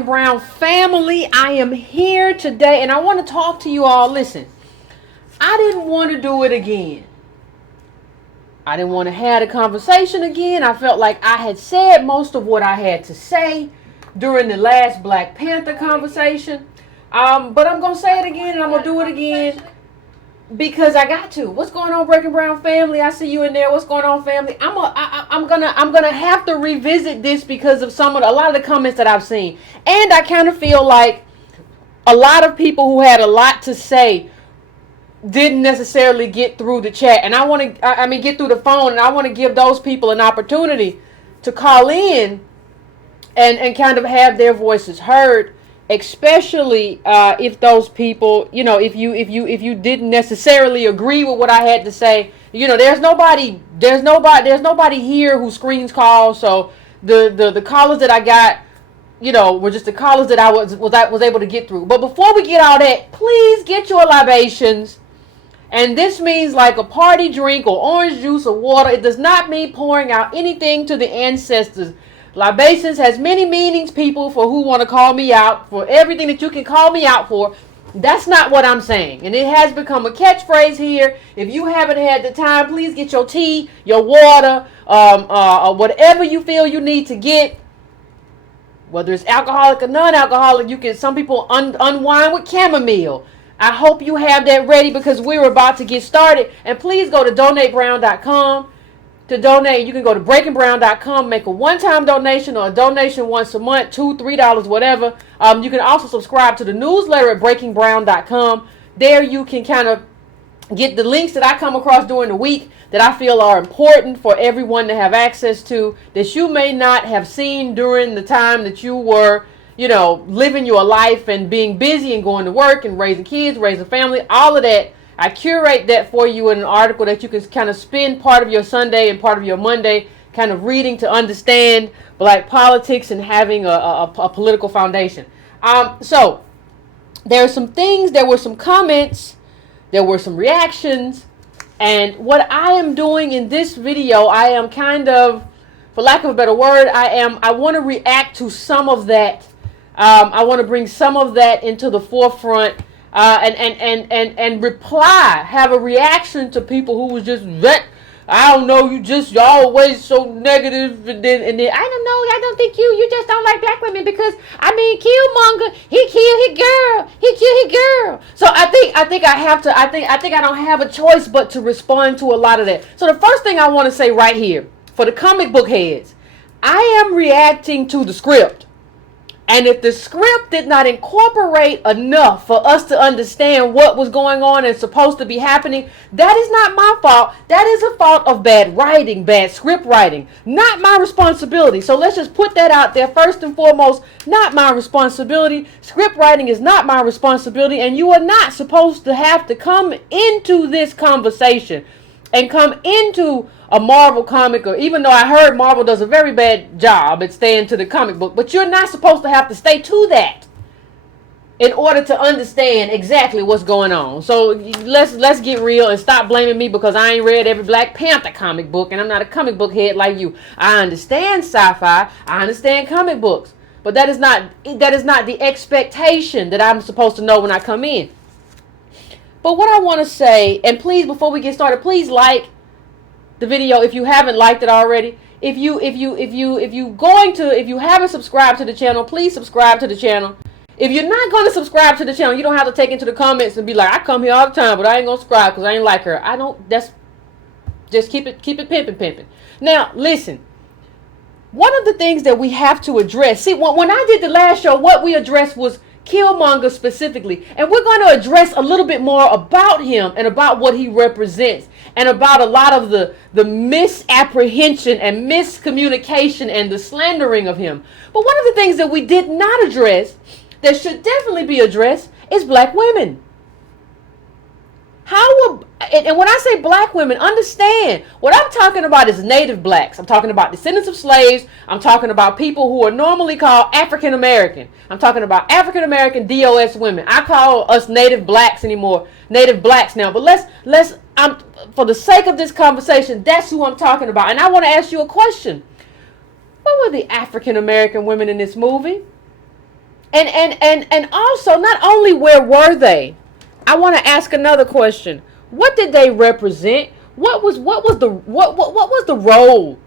and Brown family. I am here today and I want to talk to you all. Listen, I didn't want to do it again. I didn't want to have a conversation again. I felt like I had said most of what I had to say during the last Black Panther conversation. But I'm going to say it again and I'm going to do it again because I got to. What's going on, Breaking Brown family? I see you in there. What's going on, family? I'm gonna have to revisit this because of a lot of the comments that I've seen. And I kind of feel like a lot of people who had a lot to say didn't necessarily get through the chat, and I mean get through the phone, and I want to give those people an opportunity to call in and kind of have their voices heard, especially if those people, if you didn't necessarily agree with what I had to say. There's nobody here who screens calls, so the callers that I got, were just the callers that I was able to get through. But before we get all that, please get your libations. And this means like a party drink or orange juice or water. It does not mean pouring out anything to the ancestors. Libations has many meanings, people, for who want to call me out, for everything that you can call me out for. That's not what I'm saying. And it has become a catchphrase here. If you haven't had the time, please get your tea, your water, or whatever you feel you need to get. Whether it's alcoholic or non-alcoholic, some people unwind with chamomile. I hope you have that ready because we're about to get started. And please go to donatebrown.com. To donate, you can go to breakingbrown.com, make a one-time donation or a donation once a month, $2, $3, whatever. You can also subscribe to the newsletter at breakingbrown.com. There you can kind of get the links that I come across during the week that I feel are important for everyone to have access to, that you may not have seen during the time that you were living your life and being busy and going to work and raising kids, raising family, all of that. I curate that for you in an article that you can kind of spend part of your Sunday and part of your Monday kind of reading to understand Black politics and having a political foundation. So there were some comments, there were some reactions, and what I am doing in this video, I am kind of, for lack of a better word, I want to react to some of that. I want to bring some of that into the forefront and reply, have a reaction to people who was just that. I don't know, you're always so negative, and then I don't know, I don't think you just don't like black women because Killmonger, he killed his girl. So I think I don't have a choice but to respond to a lot of that. So the first thing I want to say right here for the comic book heads, I am reacting to the script. And if the script did not incorporate enough for us to understand what was going on and supposed to be happening, that is not my fault. That is a fault of bad writing, bad script writing. Not my responsibility. So let's just put that out there first and foremost. Not my responsibility. Script writing is not my responsibility. And you are not supposed to have to come into this conversation and come into a Marvel comic, or even though I heard Marvel does a very bad job at staying to the comic book, but you're not supposed to have to stay to that in order to understand exactly what's going on. So let's get real and stop blaming me because I ain't read every Black Panther comic book and I'm not a comic book head like you. I understand sci-fi, I understand comic books, but that is not the expectation that I'm supposed to know when I come in. But what I want to say, and please, before we get started, please like the video if you haven't liked it already. If you haven't subscribed to the channel, please subscribe to the channel. If you're not going to subscribe to the channel, you don't have to take into the comments and be like, I come here all the time, but I ain't gonna subscribe because I ain't like her. Just keep it pimping. Now listen, one of the things that we have to address, see, when I did the last show, what we addressed was Killmonger specifically, and we're going to address a little bit more about him and about what he represents and about a lot of the misapprehension and miscommunication and the slandering of him. But one of the things that we did not address that should definitely be addressed is black women. And when I say black women, understand what I'm talking about is native blacks. I'm talking about descendants of slaves. I'm talking about people who are normally called African American. I'm talking about African American DOS women. I call us native blacks anymore, native blacks now. But let's for the sake of this conversation, that's who I'm talking about. And I want to ask you a question. What were the African American women in this movie? And also, not only where were they, I want to ask another question. What did they represent? What was the role?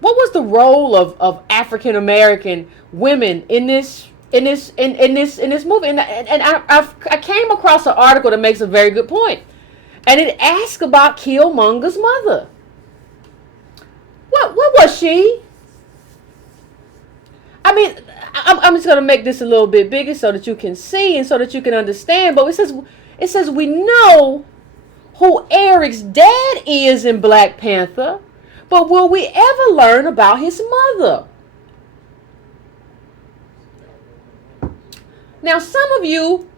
What was the role of African American women in this movie? And I came across an article that makes a very good point, and it asks about Killmonger's mother. What was she? I mean, I'm just gonna make this a little bit bigger so that you can see and so that you can understand. But it says we know who Eric's dad is in Black Panther, but will we ever learn about his mother? Now, some of you,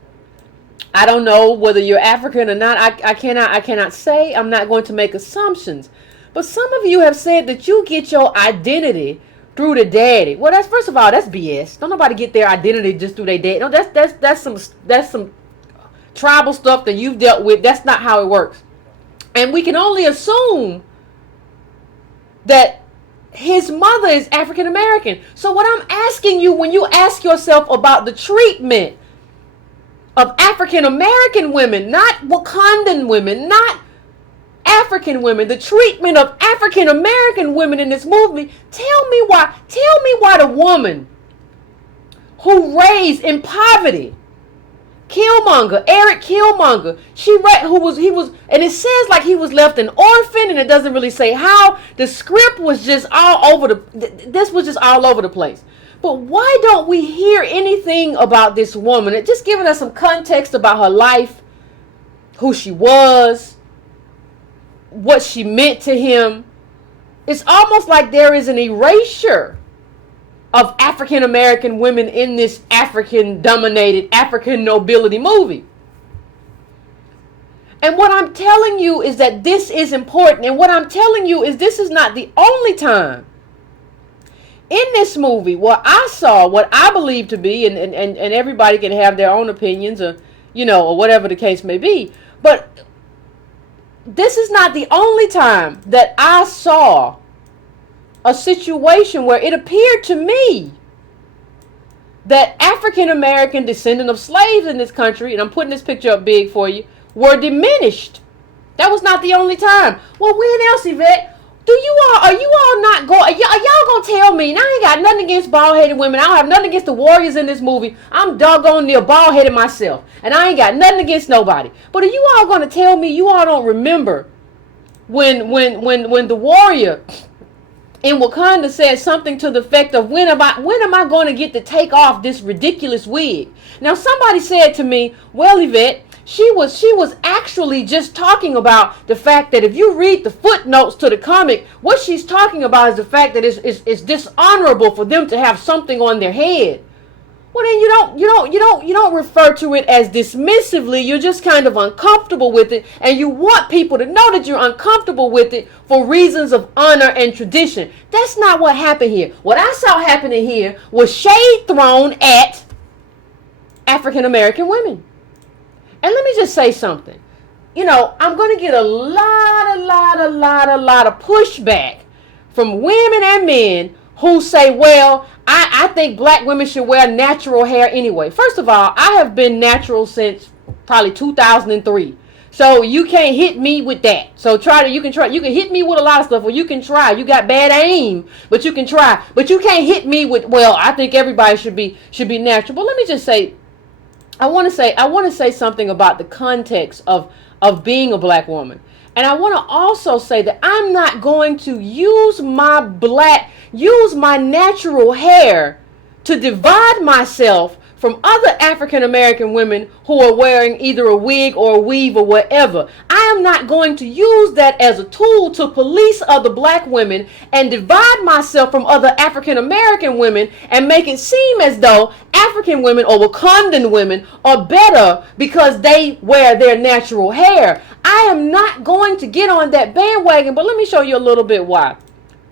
I don't know whether you're African or not. I cannot say. I'm not going to make assumptions. But some of you have said that you get your identity through the daddy. Well, that's, first of all, that's BS. Don't nobody get their identity just through their daddy. No, that's some tribal stuff that you've dealt with. That's not how it works. And we can only assume that his mother is African American. So what I'm asking you, when you ask yourself about the treatment of African American women, not Wakandan women, not African women, the treatment of African American women in this movie, tell me why the woman who raised in poverty, Eric Killmonger, and it says like he was left an orphan, and it doesn't really say how. The script was just all over this was just all over the place. But why don't we hear anything about this woman? It just giving us some context about her life, who she was, what she meant to him. It's almost like there is an erasure of African American women in this African dominated African nobility movie. And what I'm telling you is that this is important. And what I'm telling you is this is not the only time in this movie where I saw what I believe to be, and everybody can have their own opinions, or or whatever the case may be, but this is not the only time that I saw a situation where it appeared to me that African American descendant of slaves in this country, and I'm putting this picture up big for you, were diminished. That was not the only time. Well, when else, Yvette? Are you all not going? Are y'all gonna tell me? And I ain't got nothing against bald-headed women. I don't have nothing against the warriors in this movie. I'm doggone near bald-headed myself, and I ain't got nothing against nobody. But are you all gonna tell me you all don't remember when the warrior in Wakanda said something to the effect of, when am I going to get to take off this ridiculous wig? Now somebody said to me, well, Yvette, she was actually just talking about the fact that if you read the footnotes to the comic, what she's talking about is the fact that it's dishonorable for them to have something on their head. Well, then you don't refer to it as dismissively. You're just kind of uncomfortable with it, and you want people to know that you're uncomfortable with it for reasons of honor and tradition. That's not what happened here. What I saw happening here was shade thrown at African American women. And let me just say something. I'm going to get a lot of pushback from women and men who say, well, I think black women should wear natural hair anyway. First of all, I have been natural since probably 2003. So you can't hit me with that. So you can hit me with a lot of stuff, or you can try. You got bad aim, but you can try. But you can't hit me with, well, I think everybody should be natural. But let me just say, I want to say something about the context of being a black woman. And I want to also say that I'm not going to use my natural hair to divide myself from other African American women who are wearing either a wig or a weave or whatever. I am not going to use that as a tool to police other black women and divide myself from other African American women and make it seem as though African women or Wakandan women are better because they wear their natural hair. I am not going to get on that bandwagon, but let me show you a little bit why.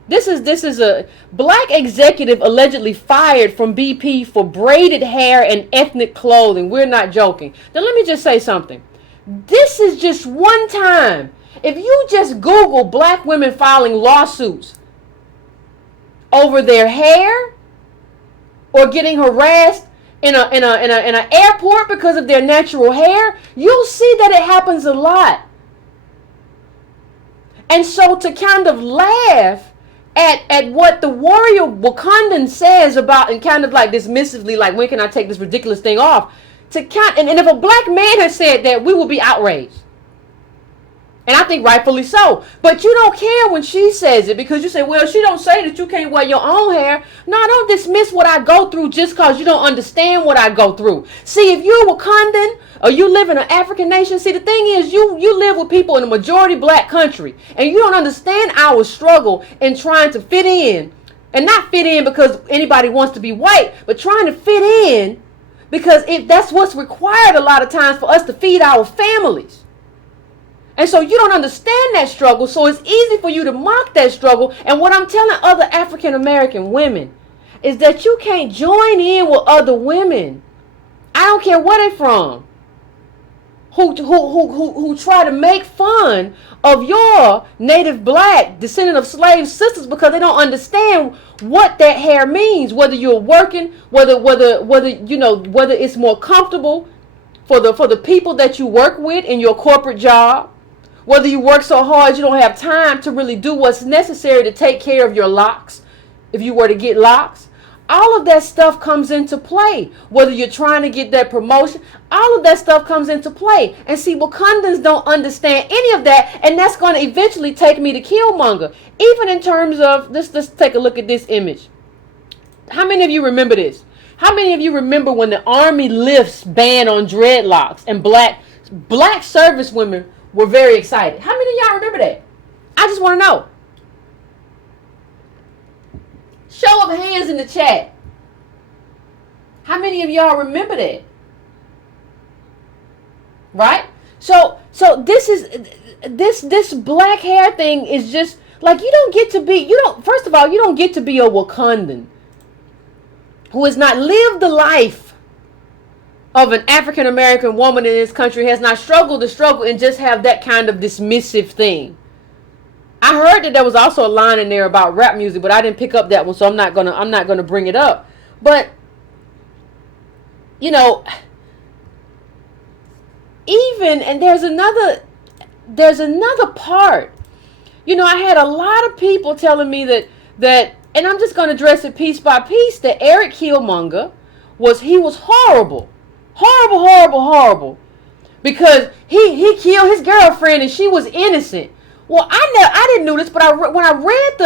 This is a black executive allegedly fired from BP for braided hair and ethnic clothing. We're not joking. Now let me just say something. This is just one time. If you just Google black women filing lawsuits over their hair, or getting harassed in an airport because of their natural hair, you'll see that it happens a lot. And so to kind of laugh at what the warrior Wakandan says about, and kind of like dismissively, like, when can I take this ridiculous thing off? And if a black man has said that, we will be outraged. And I think rightfully so. But you don't care when she says it, because you say, well, she don't say that you can't wear your own hair. No, don't dismiss what I go through just because you don't understand what I go through. See, if you're Wakandan or you live in an African nation, see, the thing is, you live with people in a majority black country, and you don't understand our struggle in trying to fit in. And not fit in because anybody wants to be white, but trying to fit in because that's what's required a lot of times for us to feed our families. And so you don't understand that struggle, so it's easy for you to mock that struggle. And what I'm telling other African American women is that you can't join in with other women, I don't care where they're from, who try to make fun of your native black descendant of slave sisters because they don't understand what that hair means, whether you're working, whether it's more comfortable for the people that you work with in your corporate job. Whether you work so hard you don't have time to really do what's necessary to take care of your locks, if you were to get locks. All of that stuff comes into play. Whether you're trying to get that promotion, all of that stuff comes into play. And see, Wakandans don't understand any of that, and that's going to eventually take me to Killmonger. Even in terms of, let's take a look at this image. How many of you remember this? How many of you remember when the Army lifts ban on dreadlocks and black service women were very excited? How many of y'all remember that? I just want to know. Show of hands in the chat. How many of y'all remember that? Right? So this is this black hair thing is just like, first of all, you don't get to be a Wakandan who has not lived the life of an African American woman in this country, has not struggled the struggle, and just have that kind of dismissive thing. I heard that there was also a line in there about rap music, but I didn't pick up that one, so I'm not gonna bring it up. But and there's another part. I had a lot of people telling me that, and I'm just gonna address it piece by piece, that Eric Killmonger was horrible. Horrible. Because he killed his girlfriend and she was innocent. Well, I didn't know this, but when I read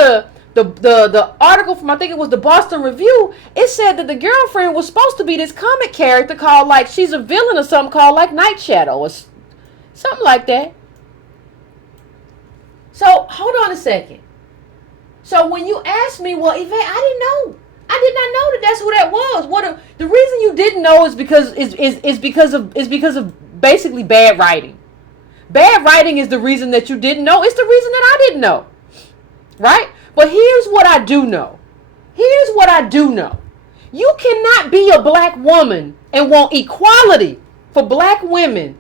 the article from, I think it was the Boston Review, it said that the girlfriend was supposed to be this comic character called, like, she's a villain or something called, like, Night Shadow or something like that. So, hold on a second. So, when you ask me, well, Yvette, I didn't know. I did not know that that's who that was. The reason you didn't know is because of basically bad writing. Bad writing is the reason that you didn't know. It's the reason that I didn't know. Right? But here's what I do know. You cannot be a black woman and want equality for black women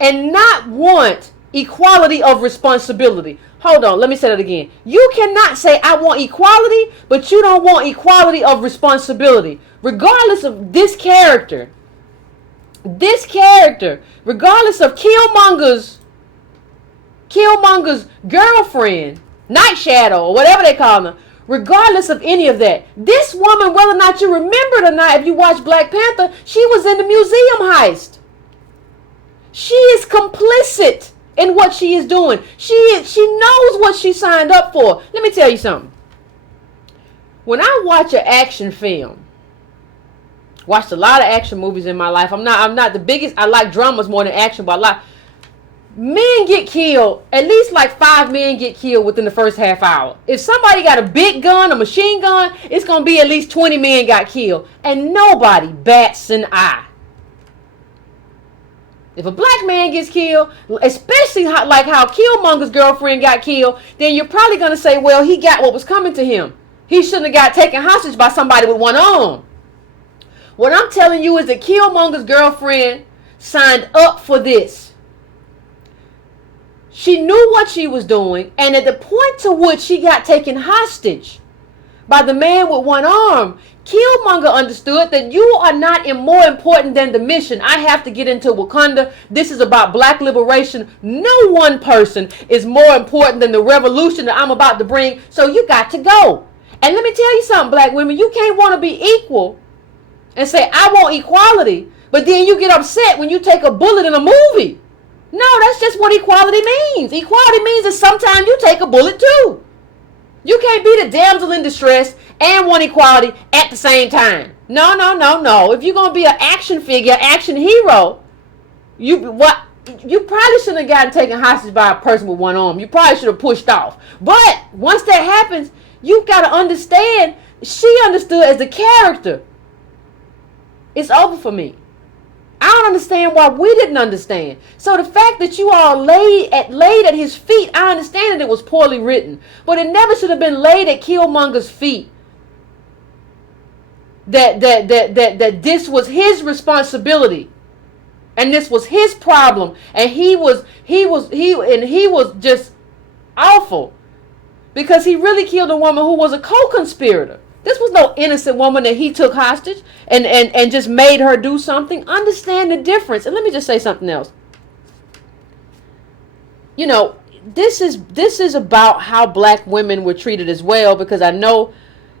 and not want equality of responsibility. Hold on, let me say that again. You cannot say, I want equality, but you don't want equality of responsibility. Regardless of this character, regardless of Killmonger's girlfriend, Night Shadow, or whatever they call her, regardless of any of that, this woman, whether or not you remember it or not, if you watch Black Panther, she was in the museum heist. She is complicit in what she is doing. She knows what she signed up for. Let me tell you something. When I watch an action film, watched a lot of action movies in my life. I'm not the biggest. I like dramas more than action, but men get killed. At least like 5 men get killed within the first half hour. If somebody got a big gun, a machine gun, it's gonna be at least 20 men got killed, and nobody bats an eye. If a black man gets killed, especially like how Killmonger's girlfriend got killed, then you're probably going to say, well, he got what was coming to him. He shouldn't have got taken hostage by somebody with one arm. What I'm telling you is that Killmonger's girlfriend signed up for this. She knew what she was doing, and at the point to which she got taken hostage by the man with one arm, Killmonger understood that you are not more important than the mission. I have to get into Wakanda. This is about black liberation. No one person is more important than the revolution that I'm about to bring. So you got to go. And let me tell you something, black women. You can't want to be equal and say, I want equality. But then you get upset when you take a bullet in a movie. No, that's just what equality means. Equality means that sometimes you take a bullet too. You can't be the damsel in distress and want equality at the same time. No, no, no, no. If you're going to be an action figure, action hero, you probably shouldn't have gotten taken hostage by a person with one arm. You probably should have pushed off. But once that happens, you've got to understand, she understood as a character. It's over for me. I don't understand why we didn't understand. So the fact that you all laid at his feet, I understand that it was poorly written, but it never should have been laid at Killmonger's feet. That this was his responsibility, and this was his problem, and he was just awful because he really killed a woman who was a co-conspirator. This was no innocent woman that he took hostage and just made her do something. Understand the difference. And let me just say something else. You know, this is about how black women were treated as well, because I know,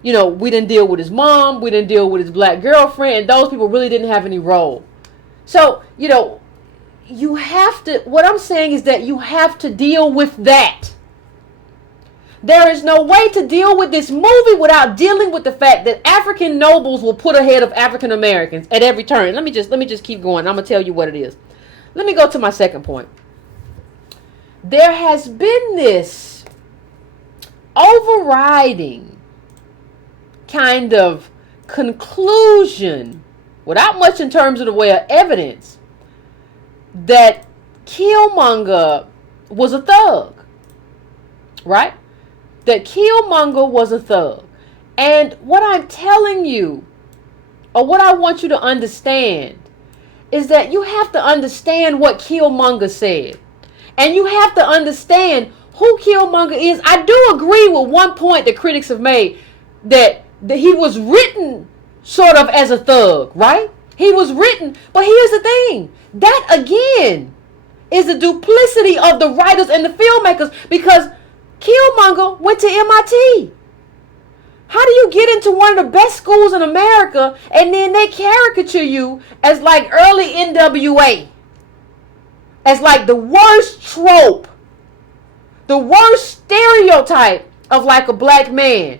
you know, we didn't deal with his mom, we didn't deal with his black girlfriend, and those people really didn't have any role. So, you know, you have to, what I'm saying is that you have to deal with that. There is no way to deal with this movie without dealing with the fact that African nobles will put ahead of African Americans at every turn. Let me just keep going. I'm going to tell you what it is. Let me go to my second point. There has been this overriding kind of conclusion, without much in terms of the way of evidence, that Killmonger was a thug. Right? That Killmonger was a thug. And what I'm telling you, or what I want you to understand, is that you have to understand what Killmonger said. And you have to understand who Killmonger is. I do agree with one point that critics have made, that he was written sort of as a thug, right? He was written, but here's the thing. That again is the duplicity of the writers and the filmmakers, because Killmonger went to MIT. How do you get into one of the best schools in America and then they caricature you as like early NWA? As like the worst trope, the worst stereotype of like a black man.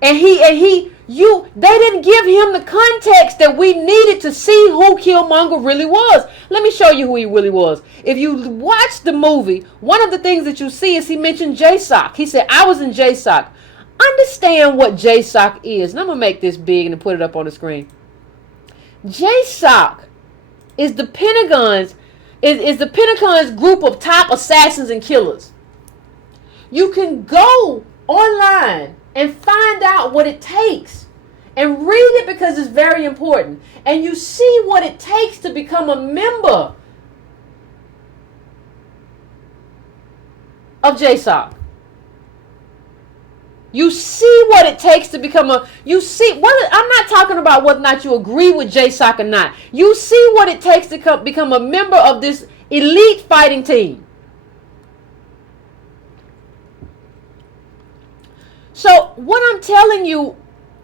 They didn't give him the context that we needed to see who Killmonger really was. Let me show you who he really was. If you watch the movie, one of the things that you see is he mentioned JSOC. He said, I was in JSOC. Understand what JSOC is. And I'm going to make this big and put it up on the screen. JSOC is the Pentagon's group of top assassins and killers. You can go online and find out what it takes and read it, because it's very important. And you see what it takes to become a member of JSOC. You see what it takes to become I'm not talking about whether or not you agree with JSOC or not. You see what it takes to become a member of this elite fighting team. So what I'm telling you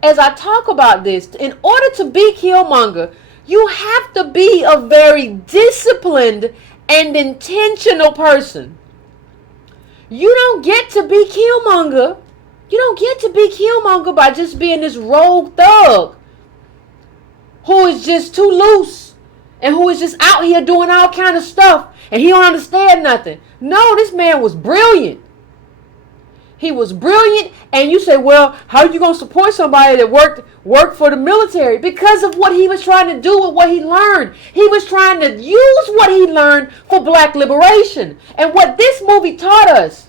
as I talk about this, in order to be Killmonger, you have to be a very disciplined and intentional person. You don't get to be Killmonger. You don't get to be Killmonger by just being this rogue thug who is just too loose and who is just out here doing all kind of stuff and he don't understand nothing. No, this man was brilliant. He was brilliant, and you say, well, how are you going to support somebody that worked for the military? Because of what he was trying to do with what he learned. He was trying to use what he learned for black liberation. And what this movie taught us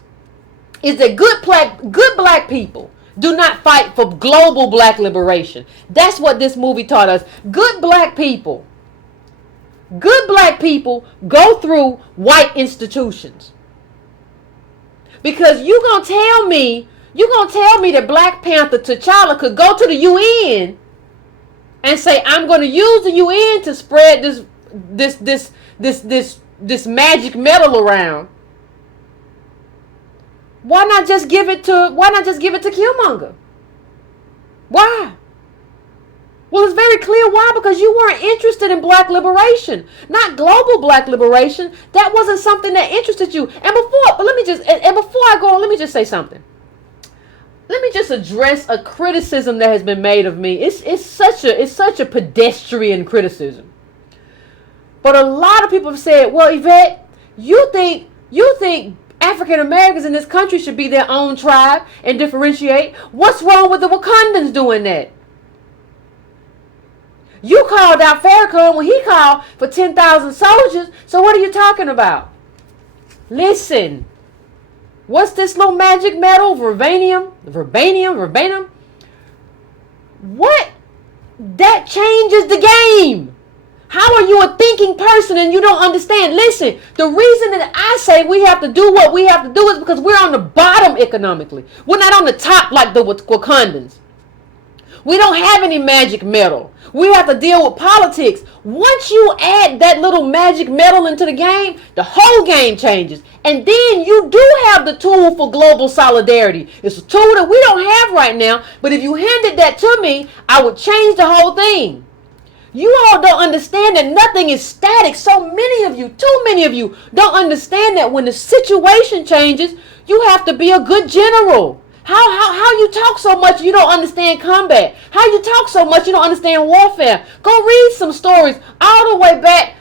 is that good black people do not fight for global black liberation. That's what this movie taught us. Good black people go through white institutions. Because you're gonna tell me that Black Panther T'Challa could go to the UN and say, I'm going to use the UN to spread this magic metal around, why not just give it to Killmonger? Why? Well, it's very clear why, because you weren't interested in black liberation, not global black liberation. That wasn't something that interested you. And before I go on, let me just say something. Let me just address a criticism that has been made of me. It's such a pedestrian criticism. But a lot of people have said, well, Yvette, you think African Americans in this country should be their own tribe and differentiate? What's wrong with the Wakandans doing that? You called out Farrakhan when he called for 10,000 soldiers. So what are you talking about? Listen. What's this little magic metal? Verbanium? What? That changes the game. How are you a thinking person and you don't understand? Listen, the reason that I say we have to do what we have to do is because we're on the bottom economically. We're not on the top like the Wakandans. We don't have any magic metal. We have to deal with politics. Once you add that little magic metal into the game, the whole game changes. And then you do have the tool for global solidarity. It's a tool that we don't have right now. But if you handed that to me, I would change the whole thing. You all don't understand that nothing is static. So many of you, too many of you, don't understand that when the situation changes, you have to be a good general. How you talk so much you don't understand combat? How you talk so much you don't understand warfare? Go read some stories all the way back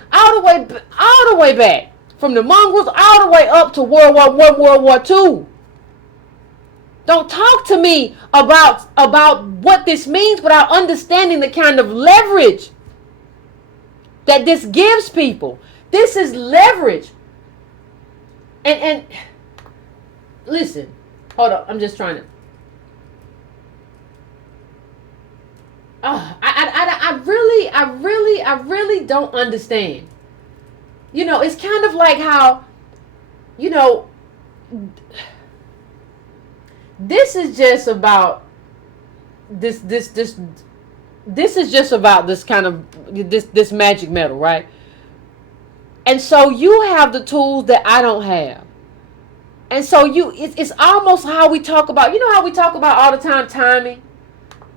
from the Mongols all the way up to World War I, World War II. Don't talk to me about what this means without understanding the kind of leverage that this gives people. This is leverage. And listen. Hold up, I'm just trying to. I really don't understand. You know, it's kind of like how, you know, this is just about this is just about this kind of this magic metal, right? And so you have the tools that I don't have. And so it's almost how we talk about, you know how we talk about all the time timing?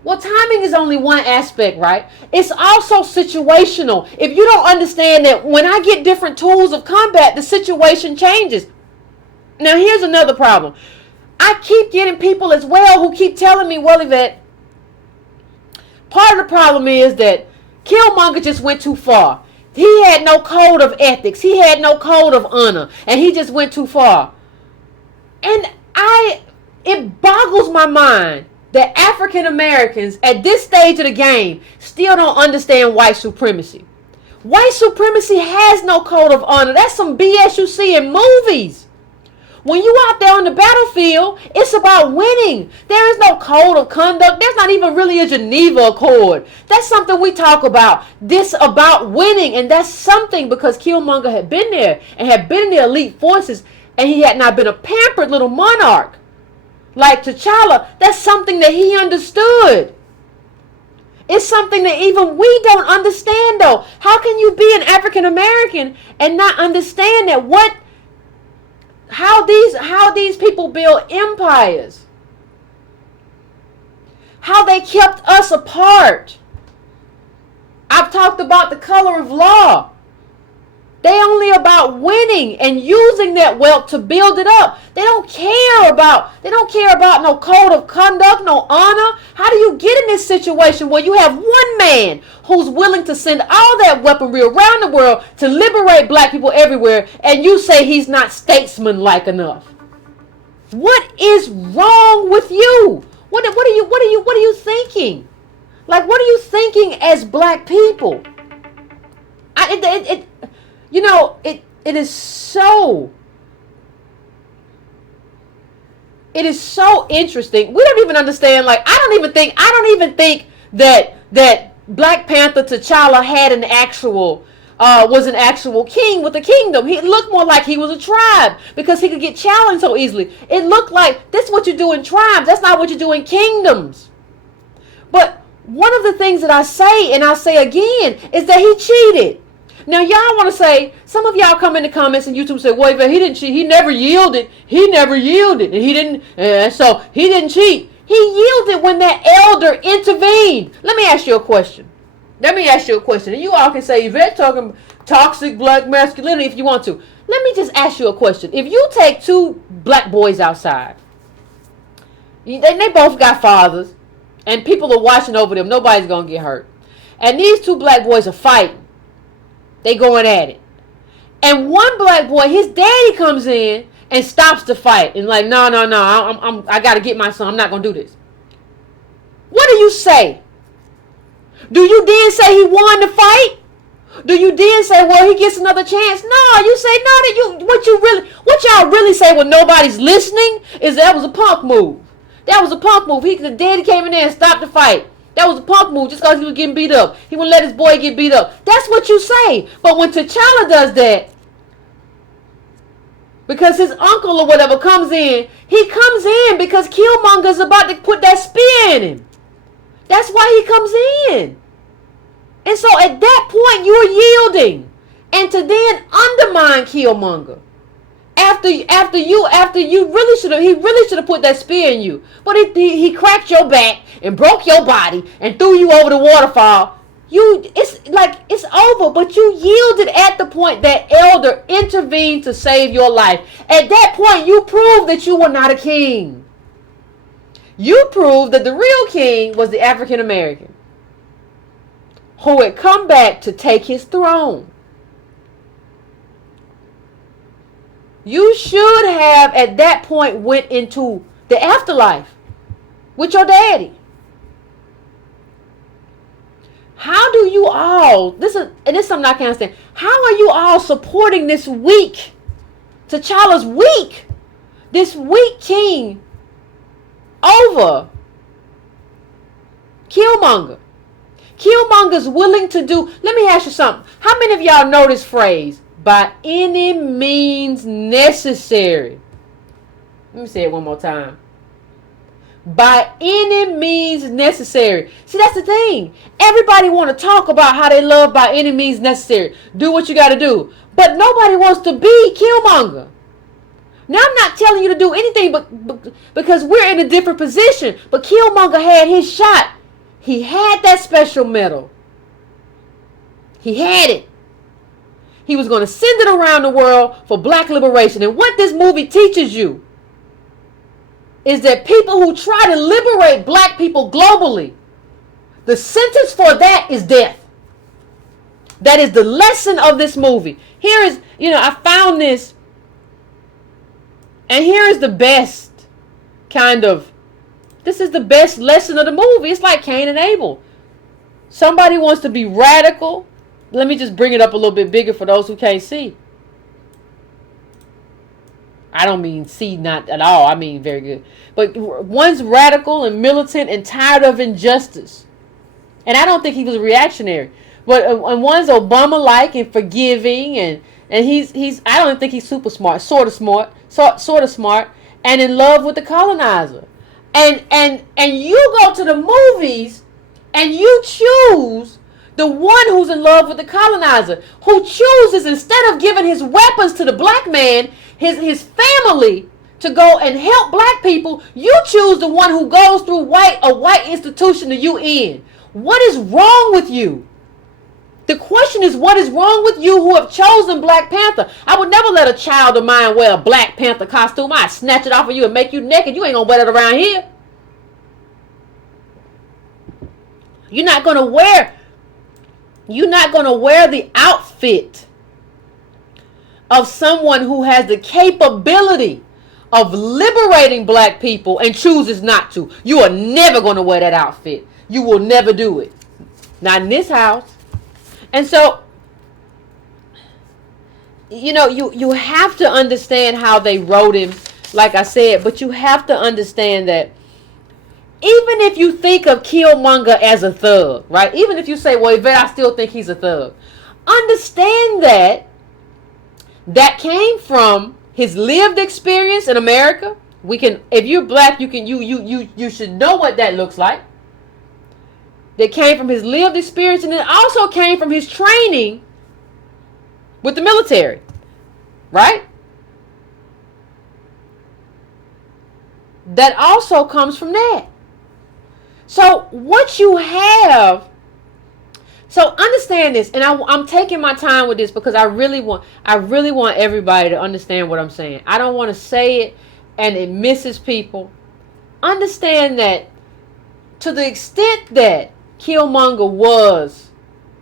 Well, timing is only one aspect, right? It's also situational. If you don't understand that when I get different tools of combat, the situation changes. Now, here's another problem. I keep getting people as well who keep telling me, well, Yvette, part of the problem is that Killmonger just went too far. He had no code of ethics. He had no code of honor. And he just went too far. And it boggles my mind that African Americans at this stage of the game still don't understand white supremacy. White supremacy has no code of honor. That's some BS you see in movies. When you out there on the battlefield, it's about winning. There is no code of conduct. There's not even really a Geneva Accord. That's something we talk about. This about winning. And that's something because Killmonger had been there and had been in the elite forces. And he had not been a pampered little monarch like T'Challa. That's something that he understood. It's something that even we don't understand, though. How can you be an African American and not understand that how these people build empires? How they kept us apart. I've talked about the color of law. They only about winning and using that wealth to build it up. They don't care about no code of conduct, no honor. How do you get in this situation where you have one man who's willing to send all that weaponry around the world to liberate black people everywhere, and you say he's not statesman-like enough? What is wrong with you? What are you thinking? Like, what are you thinking as black people? You know, it is so interesting. We don't even understand. Like, I don't even think that Black Panther T'Challa had was an actual king with a kingdom. He looked more like he was a tribe because he could get challenged so easily. It looked like this is what you do in tribes. That's not what you do in kingdoms. But one of the things that I say, and I say again, is that he cheated. Now, y'all want to say, some of y'all come in the comments and YouTube say, well, he didn't cheat. He never yielded. He never yielded. And he didn't, so he didn't cheat. He yielded when that elder intervened. Let me ask you a question. And you all can say, Yvette talking toxic black masculinity if you want to. Let me just ask you a question. If you take two black boys outside, they both got fathers, and people are watching over them, nobody's going to get hurt. And these two black boys are fighting. They going at it. And one black boy, his daddy comes in and stops the fight. And like, no, I got to get my son. I'm not going to do this. What do you say? Do you then say he won the fight? Do you then say, well, he gets another chance? No, you say, no, what y'all really say when nobody's listening is that was a punk move. That was a punk move. The daddy came in there and stopped the fight. That was a punk move just because he was getting beat up. He wouldn't let his boy get beat up. That's what you say. But when T'Challa does that, because his uncle or whatever comes in, he comes in because Killmonger's about to put that spear in him. That's why he comes in. And so at that point, you're yielding. And to then undermine Killmonger. After you really should have put that spear in you. But he cracked your back and broke your body and threw you over the waterfall. It's over, but you yielded at the point that elder intervened to save your life. At that point, you proved that you were not a king. You proved that the real king was the African American who had come back to take his throne. You should have at that point went into the afterlife with your daddy. How do you all, this is something I can't understand. How are you all supporting this weak, T'Challa's weak, this weak king over Killmonger? Killmonger's willing to do, let me ask you something. How many of y'all know this phrase? By any means necessary. Let me say it one more time. By any means necessary. See, that's the thing. Everybody want to talk about how they love by any means necessary. Do what you got to do. But nobody wants to be Killmonger. Now, I'm not telling you to do anything but because we're in a different position. But Killmonger had his shot. He had that special medal. He had it. He was going to send it around the world for black liberation. And what this movie teaches you is that people who try to liberate black people globally, the sentence for that is death. That is the lesson of this movie. Here is, I found this, and here is the best this is the best lesson of the movie. It's like Cain and Abel. Somebody wants to be radical. Let me just bring it up a little bit bigger for those who can't see. I don't mean see not at all. I mean very good. But one's radical and militant and tired of injustice. And I don't think he was reactionary. But and one's Obama-like and forgiving. And he's I don't think he's super smart. Sort of smart. And in love with the colonizer. And you go to the movies and you choose the one who's in love with the colonizer, who chooses, instead of giving his weapons to the black man, his family, to go and help black people, you choose the one who goes through a white institution, the UN. What is wrong with you? The question is, what is wrong with you who have chosen Black Panther? I would never let a child of mine wear a Black Panther costume. I'd snatch it off of you and make you naked. You ain't gonna wear that around here. You're not gonna wear the outfit of someone who has the capability of liberating black people and chooses not to. You are never going to wear that outfit. You will never do it. Not in this house. And so, you have to understand how they wrote him, like I said, but you have to understand that even if you think of Killmonger as a thug, right? Even if you say, well, Yvette, I still think he's a thug. Understand that came from his lived experience in that came from his lived experience, and it also came from his training with the military, right? That also comes from that. So what you have, so understand this, and I'm taking my time with this because I really want everybody to understand what I'm saying. I don't want to say it and it misses people. Understand that to the extent that Killmonger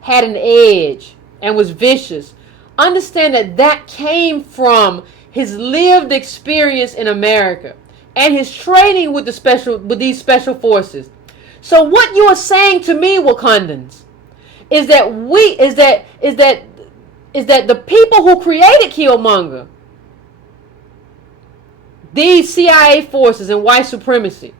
had an edge and was vicious, understand that came from his lived experience in America and his training with these special forces. So what you are saying to me, Wakandans, is that the people who created Killmonger, these CIA forces and white supremacy,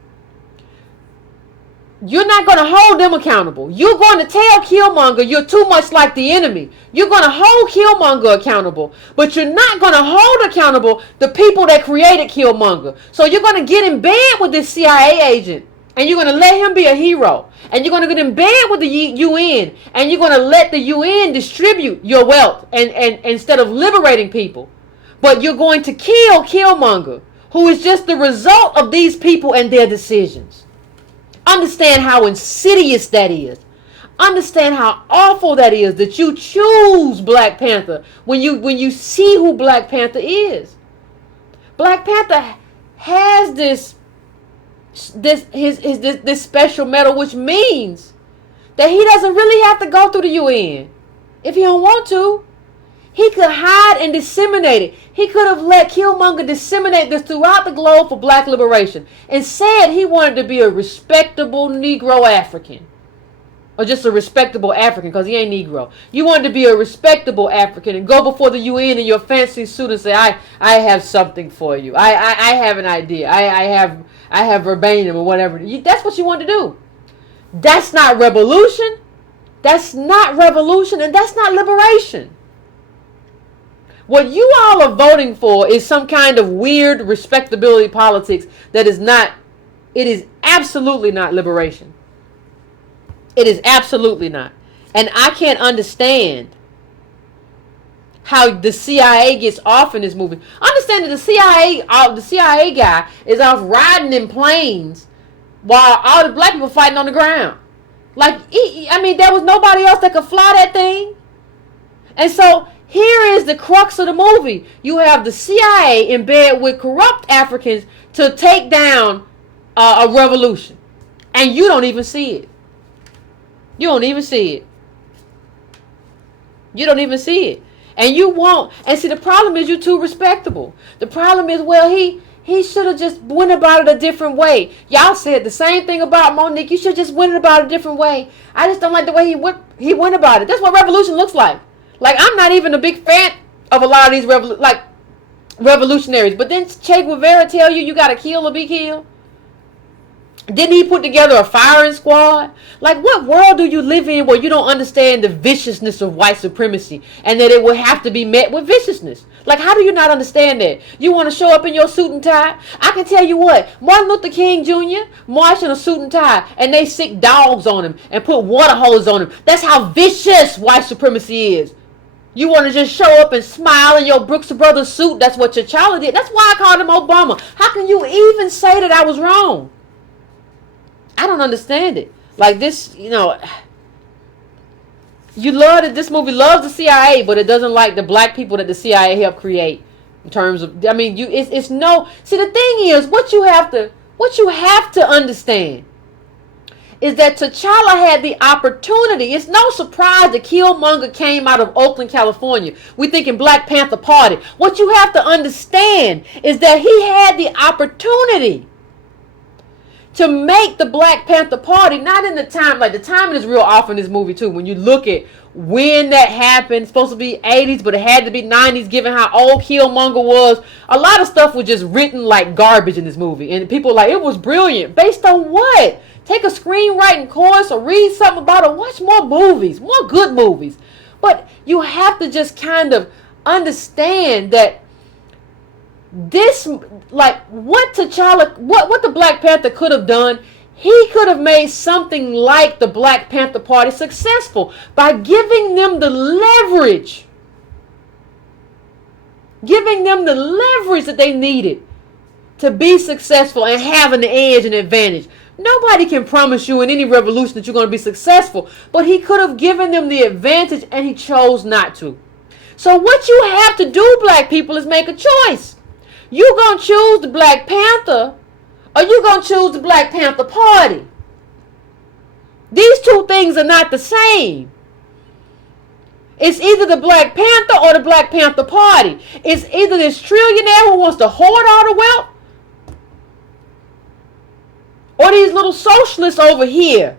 you're not going to hold them accountable. You're going to tell Killmonger you're too much like the enemy. You're going to hold Killmonger accountable, but you're not going to hold accountable the people that created Killmonger. So you're going to get in bed with this CIA agent, and you're going to let him be a hero. And you're going to get in bed with the UN, and you're going to let the UN distribute your wealth and instead of liberating people. But you're going to kill Killmonger, who is just the result of these people and their decisions. Understand how insidious that is. Understand how awful that is, that you choose Black Panther when you see who Black Panther is. Black Panther has this special medal, which means that he doesn't really have to go through the UN if he don't want to. He could hide and disseminate it. He could have let Killmonger disseminate this throughout the globe for black liberation. Instead, he wanted to be a respectable Negro African. Or just a respectable African, because he ain't Negro. You wanted to be a respectable African and go before the UN in your fancy suit and say, I have something for you. I have an idea. I have verbatim or whatever. That's what you want to do. That's not revolution. That's not revolution, and that's not liberation. What you all are voting for is some kind of weird respectability politics that is not, it is absolutely not liberation. It is absolutely not. And I can't understand how the CIA gets off in this movie. Understand that the CIA guy is off riding in planes while all the black people fighting on the ground. Like, there was nobody else that could fly that thing. And so here is the crux of the movie. You have the CIA in bed with corrupt Africans to take down a revolution. And you don't even see it. You don't even see it. You don't even see it. And you won't. And see, the problem is you're too respectable. The problem is, well, he should have just went about it a different way. Y'all said the same thing about Monique. You should have just went about it a different way. I just don't like the way he went about it. That's what revolution looks like. Like, I'm not even a big fan of a lot of these revolutionaries. But didn't Che Guevara tell you got to kill or be killed? Didn't he put together a firing squad? Like, what world do you live in where you don't understand the viciousness of white supremacy and that it will have to be met with viciousness? Like, how do you not understand that? You want to show up in your suit and tie? I can tell you what, Martin Luther King Jr. marched in a suit and tie and they sick dogs on him and put water hoses on him. That's how vicious white supremacy is. You want to just show up and smile in your Brooks Brothers suit? That's what your child did. That's why I called him Obama. How can you even say that I was wrong? I don't understand it. Like this, you love that this movie loves the CIA, but it doesn't like the black people that the CIA helped create. In terms of, it's no. See, the thing is, what you have to understand is that T'Challa had the opportunity. It's no surprise that Killmonger came out of Oakland, California. We thinking Black Panther Party. What you have to understand is that he had the opportunity to make the Black Panther Party, not in the time, like the timing is real off in this movie too. When you look at when that happened, it's supposed to be 80s, but it had to be 90s given how old Killmonger was. A lot of stuff was just written like garbage in this movie. And people were like, it was brilliant. Based on what? Take a screenwriting course or read something about it. Watch more movies, more good movies. But you have to just kind of understand that this, like, what T'Challa, what the Black Panther could have done He could have made something like the Black Panther Party successful by giving them the leverage. Giving them the leverage that they needed to be successful and having the edge and advantage. Nobody can promise you in any revolution that you're going to be successful, but he could have given them the advantage and he chose not to. So what you have to do, black people, is make a choice. You going to choose the Black Panther or you going to choose the Black Panther Party? These two things are not the same. It's either the Black Panther or the Black Panther Party. It's either this trillionaire who wants to hoard all the wealth or these little socialists over here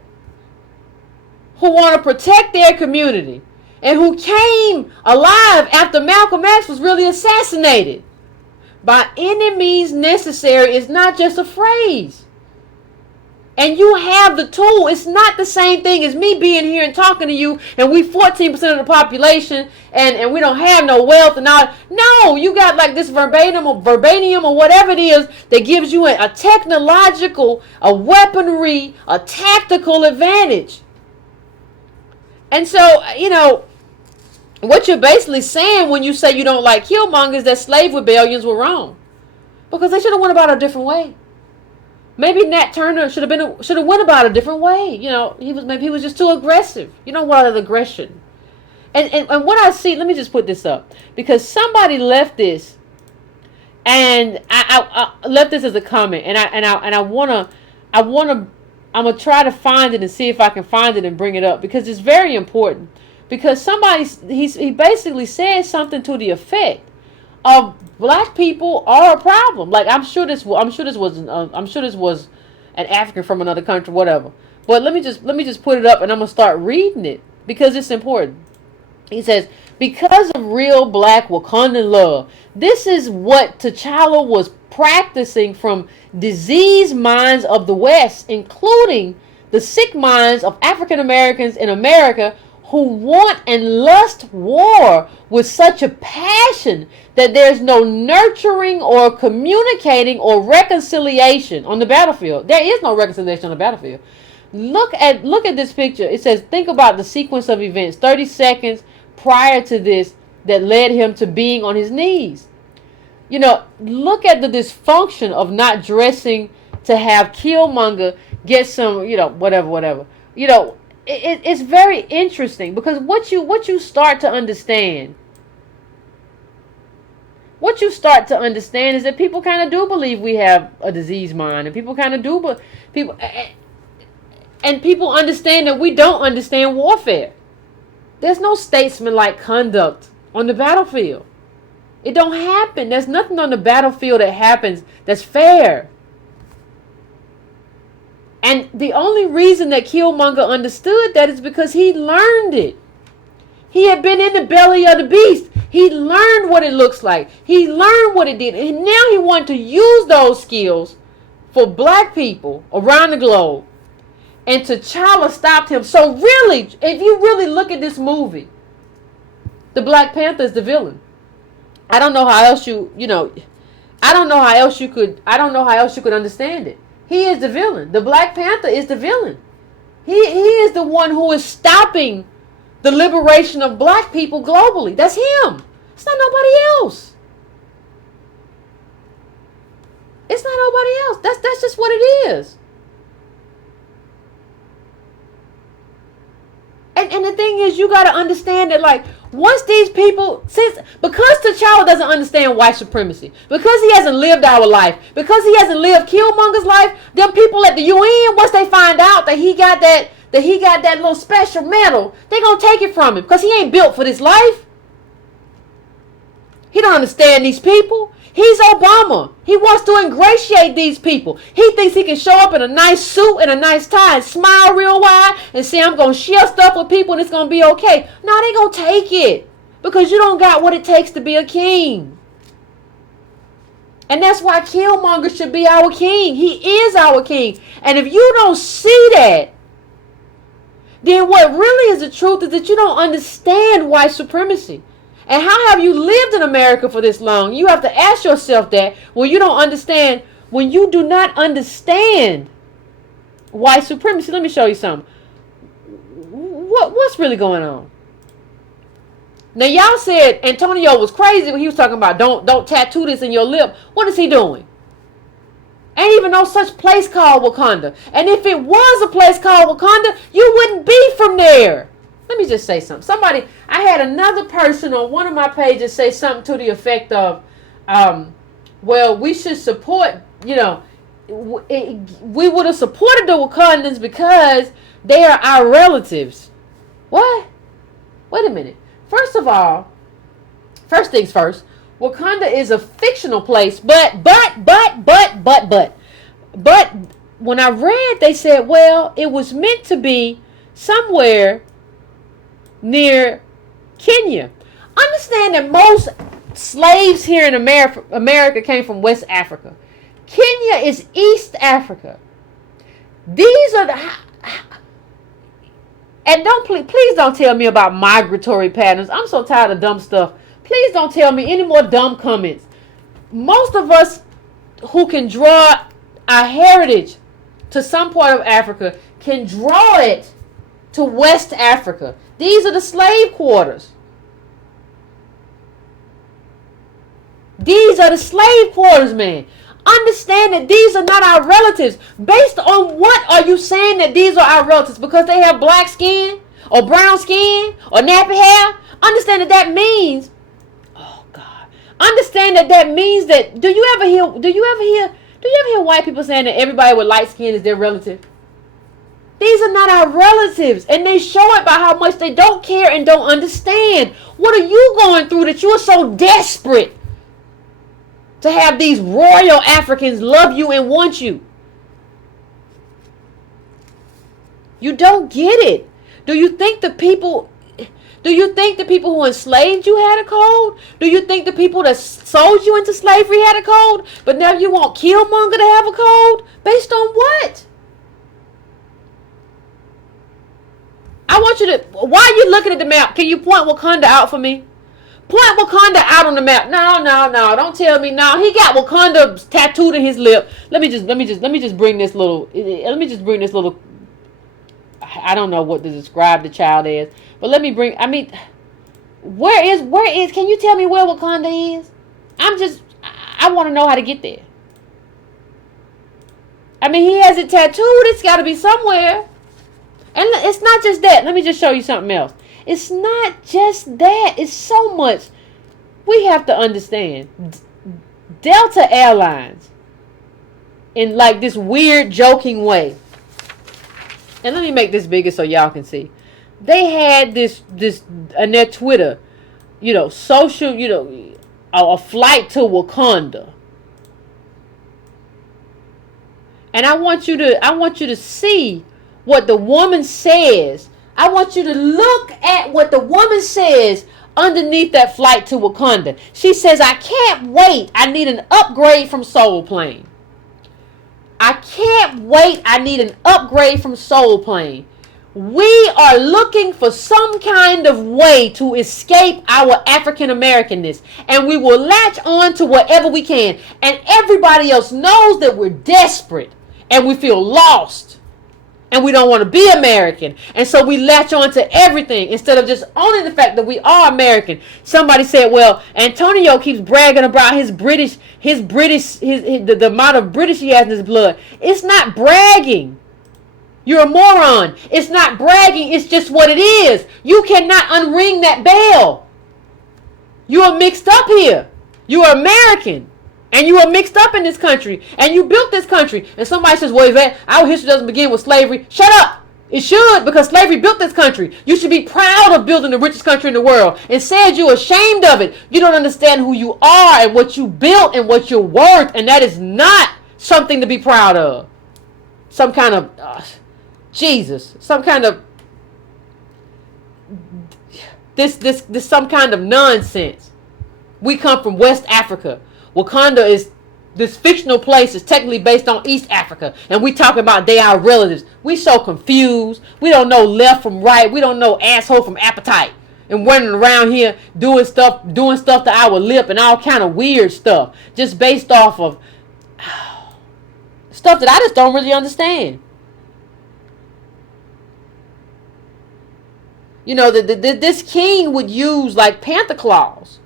who want to protect their community and who came alive after Malcolm X was really assassinated. By any means necessary is not just a phrase. And you have the tool. It's not the same thing as me being here and talking to you and we 14% of the population and we don't have no wealth and all. No, you got like this verbanium or whatever it is that gives you a technological, a weaponry, a tactical advantage. And so, you know, what you're basically saying when you say you don't like Killmonger is that slave rebellions were wrong. Because they should have went about it a different way. Maybe Nat Turner should have went about it a different way. You know, maybe he was just too aggressive. You know what is aggression? And what I see, let me just put this up because somebody left this, and I left this as a comment, and I'm gonna try to find it and see if I can find it and bring it up because it's very important. Because he basically said something to the effect of black people are a problem. Like I'm sure this was an African from another country, whatever. But let me just put it up and I'm gonna start reading it because it's important. He says, because of real black Wakandan love, this is what T'Challa was practicing from diseased minds of the West, including the sick minds of African Americans in America who want and lust war with such a passion that there's no nurturing or communicating or reconciliation on the battlefield. There is no reconciliation on the battlefield. Look at this picture. It says, think about the sequence of events 30 seconds prior to this that led him to being on his knees. You know, look at the dysfunction of not dressing to have Killmonger get some, you know, whatever. You know, it's very interesting because what you start to understand is that people kind of do believe we have a diseased mind, and people kind of do, people understand that we don't understand warfare. There's no statesman-like conduct on the battlefield. It don't happen. There's nothing on the battlefield that happens that's fair. And the only reason that Killmonger understood that is because he learned it. He had been in the belly of the beast. He learned what it looks like. He learned what it did. And now he wanted to use those skills for black people around the globe. And T'Challa stopped him. So really, if you really look at this movie, the Black Panther is the villain. I don't know how else you could understand it. He is the villain. The Black Panther is the villain. He is the one who is stopping the liberation of black people globally. That's him. It's not nobody else. It's not nobody else. That's just what it is. And the thing is, you got to understand that, like, once these people, because T'Challa doesn't understand white supremacy, because he hasn't lived our life, because he hasn't lived Killmonger's life, them people at the UN, once they find out that he got that little special medal, they gonna take it from him, because he ain't built for this life. He don't understand these people. He's Obama. He wants to ingratiate these people. He thinks he can show up in a nice suit and a nice tie and smile real wide and say, I'm going to share stuff with people and it's going to be okay. No, they going to take it because you don't got what it takes to be a king. And that's why Killmonger should be our king. He is our king. And if you don't see that, then what really is the truth is that you don't understand white supremacy. And how have you lived in America for this long? You have to ask yourself that when you don't understand, when you do not understand white supremacy. Let me show you something. What's really going on? Now y'all said Antonio was crazy when he was talking about don't tattoo this in your lip. What is he doing? Ain't even no such place called Wakanda. And if it was a place called Wakanda, you wouldn't be from there. Let me just say something. I had another person on one of my pages say something to the effect of, well, we should support, we would have supported the Wakandans because they are our relatives. What? Wait a minute. First of all, first things first, Wakanda is a fictional place, but when I read, they said, well, it was meant to be somewhere near Kenya. Understand that most slaves here in America came from West Africa. Kenya is East Africa. These are the... And please don't tell me about migratory patterns. I'm so tired of dumb stuff. Please don't tell me any more dumb comments. Most of us who can draw our heritage to some part of Africa can draw it to West Africa. These are the slave quarters. These are the slave quarters, man. Understand that these are not our relatives. Based on what are you saying that these are our relatives? Because they have black skin or brown skin or nappy hair? Understand that means, oh God. Understand that means that, do you ever hear white people saying that everybody with light skin is their relative? These are not our relatives, and they show it by how much they don't care and don't understand. What are you going through that you are so desperate to have these royal Africans love you and want you? You don't get it. Do you think the people who enslaved you had a code? Do you think the people that sold you into slavery had a code? But now you want Killmonger to have a code? Based on what? I want you to, while you're looking at the map, can you point Wakanda out for me? Point Wakanda out on the map. No, don't tell me. No, he got Wakanda tattooed in his lip. Let me just bring this little, I don't know what to describe the child as, but where is, can you tell me where Wakanda is? I want to know how to get there. He has it tattooed. It's got to be somewhere. And it's not just that. Let me just show you something else. It's not just that. It's so much. We have to understand. Delta Airlines, in like this weird joking way. And let me make this bigger so y'all can see. They had this on their Twitter, social, a flight to Wakanda. And I want you to see what the woman says. I want you to look at what the woman says underneath that flight to Wakanda. She says, I can't wait. I need an upgrade from Soul Plane. I can't wait. I need an upgrade from Soul Plane. We are looking for some kind of way to escape our African Americanness, and we will latch on to whatever we can. And everybody else knows that we're desperate and we feel lost. And we don't want to be American. And so we latch on to everything instead of just owning the fact that we are American. Somebody said, well, Antonio keeps bragging about the amount of British he has in his blood. It's not bragging. You're a moron. It's not bragging. It's just what it is. You cannot unring that bell. You are mixed up here. You are American. And you are mixed up in this country. And you built this country. And somebody says, well, Yvette, our history doesn't begin with slavery. Shut up. It should, because slavery built this country. You should be proud of building the richest country in the world. Instead, you're ashamed of it. You don't understand who you are and what you built and what you're worth. And that is not something to be proud of. Some kind of, some kind of, some kind of nonsense. We come from West Africa. Wakanda is this fictional place is technically based on East Africa, and we talking about they are relatives. We so confused. We don't know left from right. We don't know asshole from appetite, and running around here doing stuff to our lip and all kind of weird stuff, just based off of stuff that I just don't really understand. You know, this king would use like Panther claws.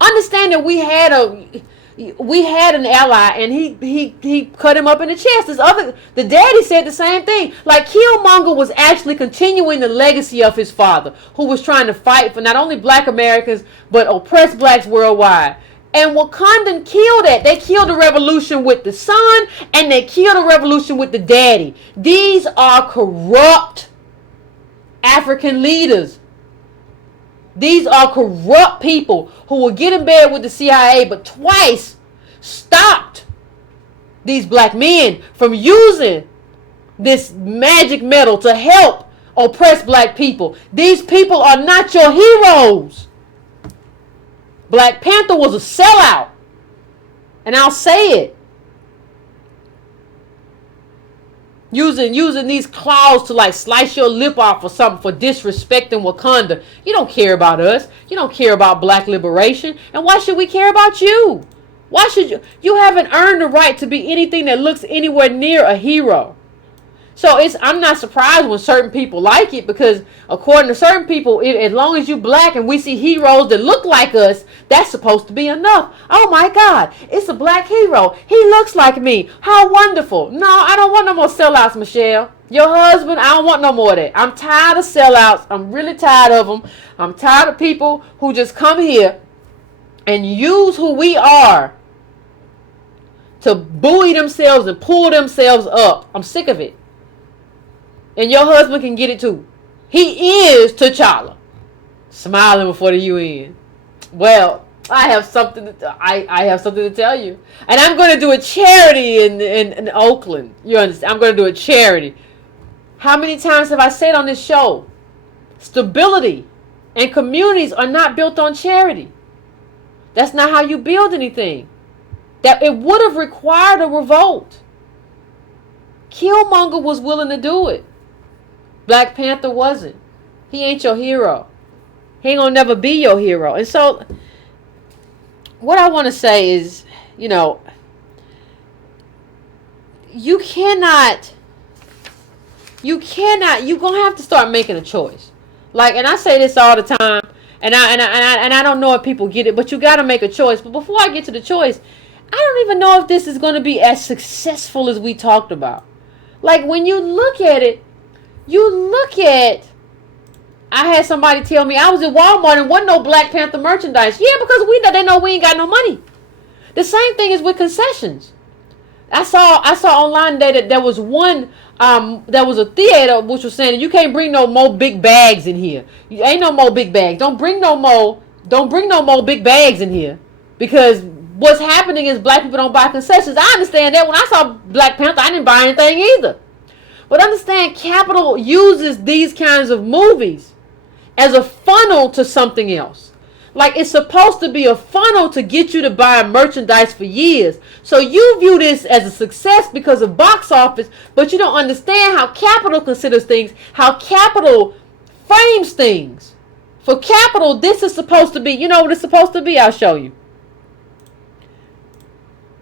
Understand that we had an ally, and he cut him up in the chest. The daddy said the same thing. Like, Killmonger was actually continuing the legacy of his father, who was trying to fight for not only black Americans, but oppressed blacks worldwide. And Wakandan killed that. They killed the revolution with the son, and they killed the revolution with the daddy. These are corrupt African leaders. These are corrupt people who will get in bed with the CIA, but twice stopped these black men from using this magic metal to help oppress black people. These people are not your heroes. Black Panther was a sellout. And I'll say it. Using these claws to like slice your lip off or something for disrespecting Wakanda. You don't care about us. You don't care about black liberation. And why should we care about you? Why should you? You haven't earned the right to be anything that looks anywhere near a hero. So I'm not surprised when certain people like it, because according to certain people, as long as you black and we see heroes that look like us, that's supposed to be enough. Oh my God, it's a black hero. He looks like me. How wonderful. No, I don't want no more sellouts, Michelle. Your husband, I don't want no more of that. I'm tired of sellouts. I'm really tired of them. I'm tired of people who just come here and use who we are to buoy themselves and pull themselves up. I'm sick of it. And your husband can get it too. He is T'Challa. Smiling before the UN. Well, I have something to tell you. And I'm going to do a charity in Oakland. You understand? I'm going to do a charity. How many times have I said on this show? Stability and communities are not built on charity. That's not how you build anything. That it would have required a revolt. Killmonger was willing to do it. Black Panther wasn't. He ain't your hero. He ain't gonna never be your hero. And so, what I want to say is, you're gonna have to start making a choice. Like, and I say this all the time, and I don't know if people get it, but you gotta make a choice. But before I get to the choice, I don't even know if this is gonna be as successful as we talked about. Like, when you look at it, I had somebody tell me I was at Walmart and wasn't no Black Panther merchandise. Yeah, because they know we ain't got no money. The same thing is with concessions. I saw online today that there was a theater which was saying you can't bring no more big bags in here. Ain't no more big bags. Don't bring no more big bags in here, because what's happening is black people don't buy concessions. I understand that. When I saw Black Panther, I didn't buy anything either. But understand, Capital uses these kinds of movies as a funnel to something else. Like, it's supposed to be a funnel to get you to buy merchandise for years. So you view this as a success because of box office, but you don't understand how Capital considers things, how Capital frames things. For Capital, this is supposed to be, you know what it's supposed to be? I'll show you.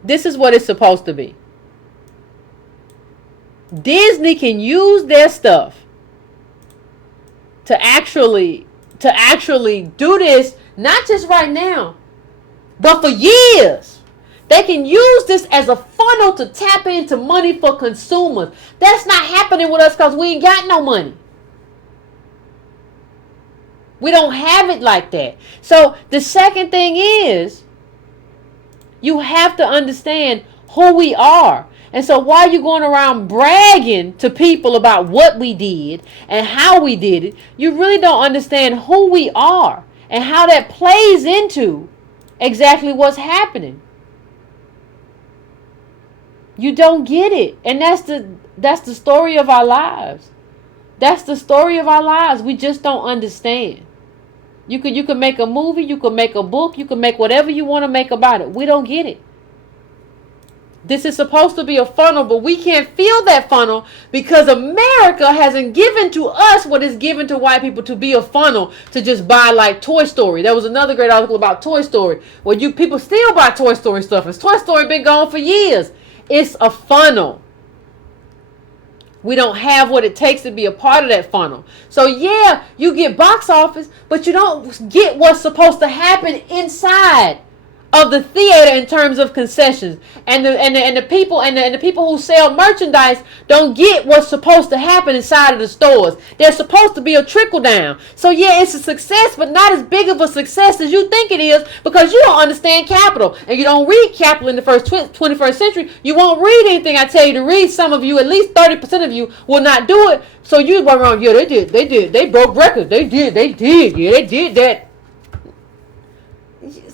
This is what it's supposed to be. Disney can use their stuff to actually do this, not just right now, but for years. They can use this as a funnel to tap into money for consumers. That's not happening with us because we ain't got no money. We don't have it like that. So the second thing is, you have to understand who we are. And so while you're going around bragging to people about what we did and how we did it, you really don't understand who we are and how that plays into exactly what's happening. You don't get it. And that's the story of our lives. That's the story of our lives. We just don't understand. You could make a movie, you could make a book, you could make whatever you want to make about it. We don't get it. This is supposed to be a funnel, but we can't feel that funnel because America hasn't given to us what is given to white people to be a funnel to just buy, like Toy Story. There was another great article about Toy Story where people still buy Toy Story stuff. And Toy Story been gone for years. It's a funnel. We don't have what it takes to be a part of that funnel. So yeah, you get box office, but you don't get what's supposed to happen inside of the theater in terms of concessions, and the people who sell merchandise don't get what's supposed to happen inside of the stores. There's supposed to be a trickle down. So yeah, it's a success, but not as big of a success as you think it is, because you don't understand capital and you don't read capital in the first 21st century. You won't read anything I tell you to read. Some of you, at least 30% of you, will not do it. So you go around, yeah, they broke records, they did that.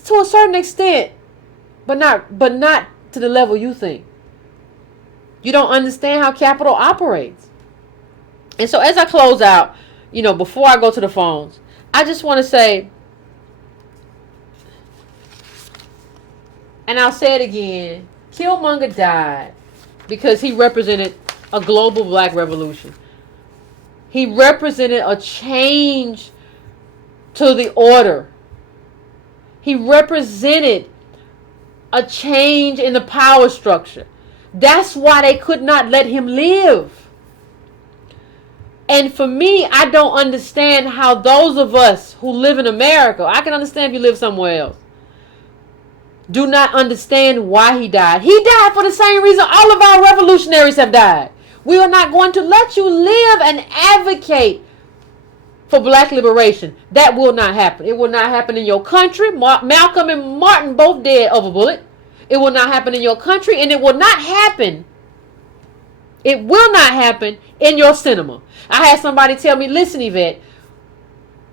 To a certain extent, but not to the level you think. You don't understand how capital operates. And so as I close out, before I go to the phones, I just want to say, and I'll say it again, Killmonger died because he represented a global black revolution. He represented a change to the order. He represented a change in the power structure. That's why they could not let him live. And for me, I don't understand how those of us who live in America, I can understand if you live somewhere else, do not understand why he died. He died for the same reason all of our revolutionaries have died. We are not going to let you live and advocate for black liberation. That will not happen. It will not happen in your country. Malcolm and Martin both dead of a bullet. It will not happen in your country, and it will not happen. It will not happen in your cinema. I had somebody tell me, listen, Yvette,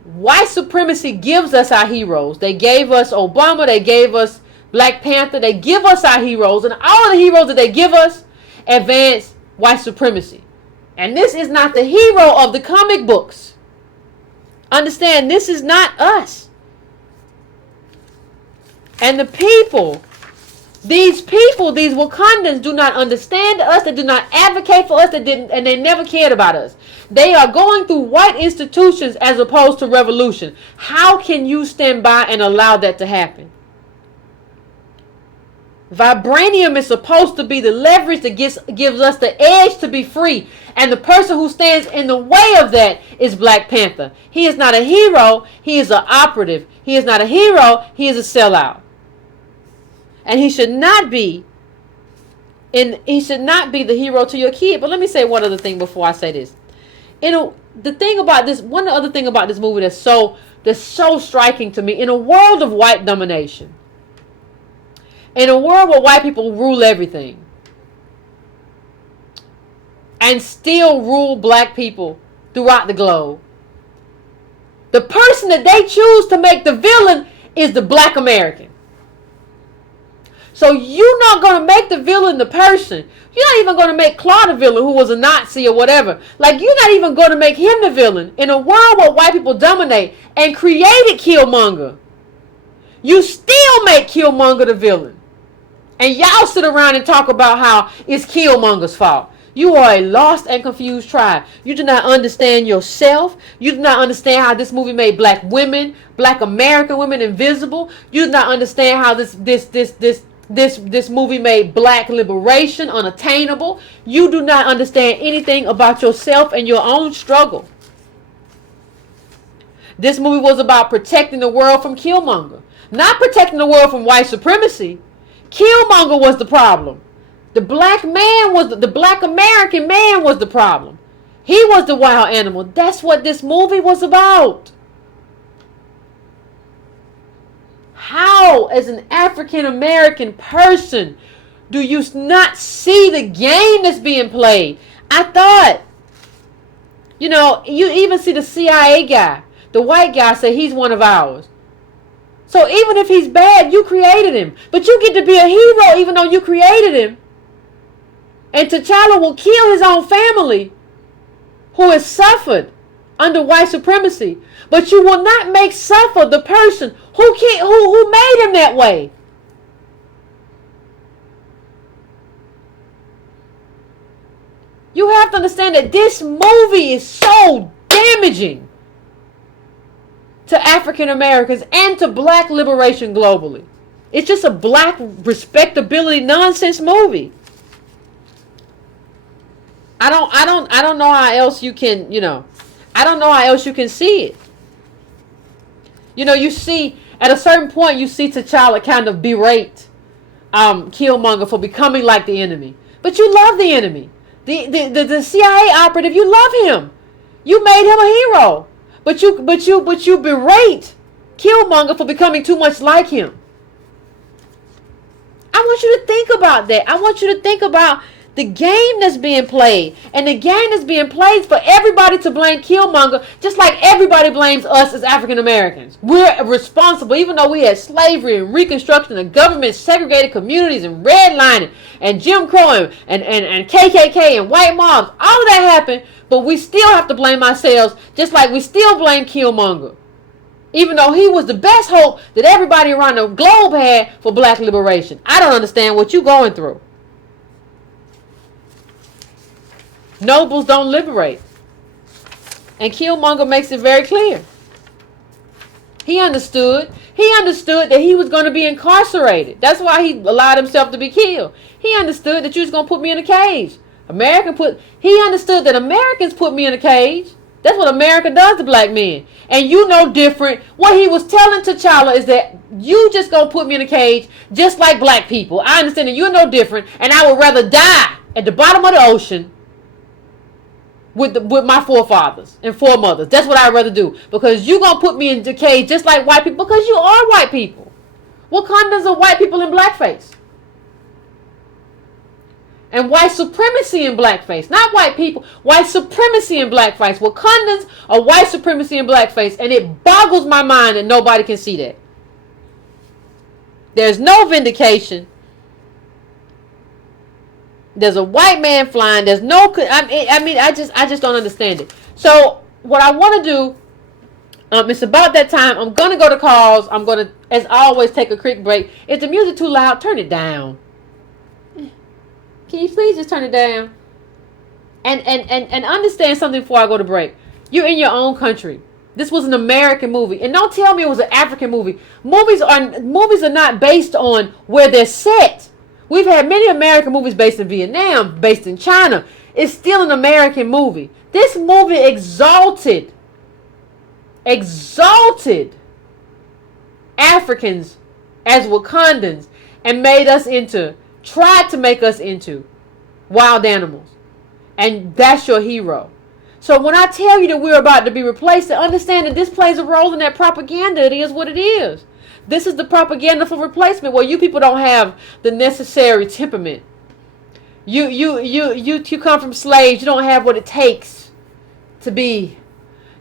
white supremacy gives us our heroes. They gave us Obama. They gave us Black Panther. They give us our heroes, and all of the heroes that they give us advance white supremacy. And this is not the hero of the comic books. Understand, this is not us. And the people, these Wakandans do not understand us. They do not advocate for us. And they never cared about us. They are going through white institutions as opposed to revolution. How can you stand by and allow that to happen? Vibranium is supposed to be the leverage that gives us the edge to be free. And the person who stands in the way of that is Black Panther. He is not a hero. He is an operative. He is not a hero. He is a sellout. And he should not be the hero to your kid. But let me say one other thing before I say this. One other thing about this movie that's so striking to me, in a world of white domination, in a world where white people rule everything and still rule black people throughout the globe, the person that they choose to make the villain is the black American. So you're not going to make the villain the person. You're not even going to make Claude the villain, who was a Nazi or whatever. Like, you're not even going to make him the villain. In a world where white people dominate and created Killmonger, you still make Killmonger the villain. And y'all sit around and talk about how it's Killmonger's fault. You are a lost and confused tribe. You do not understand yourself. You do not understand how this movie made black women, black American women, invisible. You do not understand how this movie made black liberation unattainable. You do not understand anything about yourself and your own struggle. This movie was about protecting the world from Killmonger, not protecting the world from white supremacy. Killmonger was the problem. The black American man was the problem. He was the wild animal. That's what this movie was about. How, as an African American person, do you not see the game that's being played? I thought, you even see the CIA guy, the white guy, say he's one of ours. So even if he's bad, you created him. But you get to be a hero even though you created him. And T'Challa will kill his own family who has suffered under white supremacy. But you will not make suffer the person who made him that way. You have to understand that this movie is so damaging to African Americans and to black liberation globally. It's just a black respectability nonsense movie. I don't know how else you can, I don't know how else you can see it. You see, at a certain point, you see T'Challa kind of berate Killmonger for becoming like the enemy. But you love the enemy. The CIA operative, you love him. You made him a hero. But you berate Killmonger for becoming too much like him. I want you to think about that. I want you to think about the game that's being played. And the game that's being played for everybody to blame Killmonger, just like everybody blames us as African Americans. We're responsible, even though we had slavery and Reconstruction and government segregated communities and redlining and Jim Crow and KKK and white mobs. All of that happened, but we still have to blame ourselves, just like we still blame Killmonger. Even though he was the best hope that everybody around the globe had for black liberation. I don't understand what you're going through. Nobles don't liberate. And Killmonger makes it very clear. He understood. He understood that he was going to be incarcerated. That's why he allowed himself to be killed. He understood that you was going to put me in a cage. He understood that Americans put me in a cage. That's what America does to black men. And you know different. What he was telling T'Challa is that you just gonna put me in a cage just like black people. I understand that you're no different, and I would rather die at the bottom of the ocean with my forefathers and foremothers. That's what I'd rather do. Because you gonna put me in the cage just like white people, because you are white people. Wakandans are white people in blackface. And white supremacy in blackface. Not white people. White supremacy in blackface. Wakandans are white supremacy in blackface. And it boggles my mind that nobody can see that. There's no vindication. There's a white man flying. There's no... I just don't understand it. So, what I want to do... it's about that time. I'm going to go to calls. I'm going to, as always, take a quick break. If the music too loud, turn it down. Can you please just turn it down? And understand something before I go to break. You're in your own country. This was an American movie. And don't tell me it was an African movie. Movies are not based on where they're set. We've had many American movies based in Vietnam, based in China. It's still an American movie. This movie exalted Africans as Wakandans and tried to make us into wild animals. And that's your hero. So when I tell you that we're about to be replaced, understand that this plays a role in that propaganda. It is what it is. This is the propaganda for replacement, where you people don't have the necessary temperament. You come from slaves. You don't have what it takes to be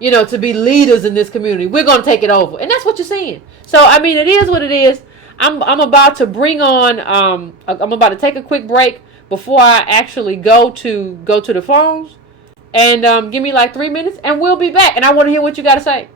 leaders in this community. We're going to take it over. And that's what you're seeing. So, it is what it is. I'm about to bring on, I'm about to take a quick break before I actually go to the phones. And give me like 3 minutes and we'll be back. And I want to hear what you got to say.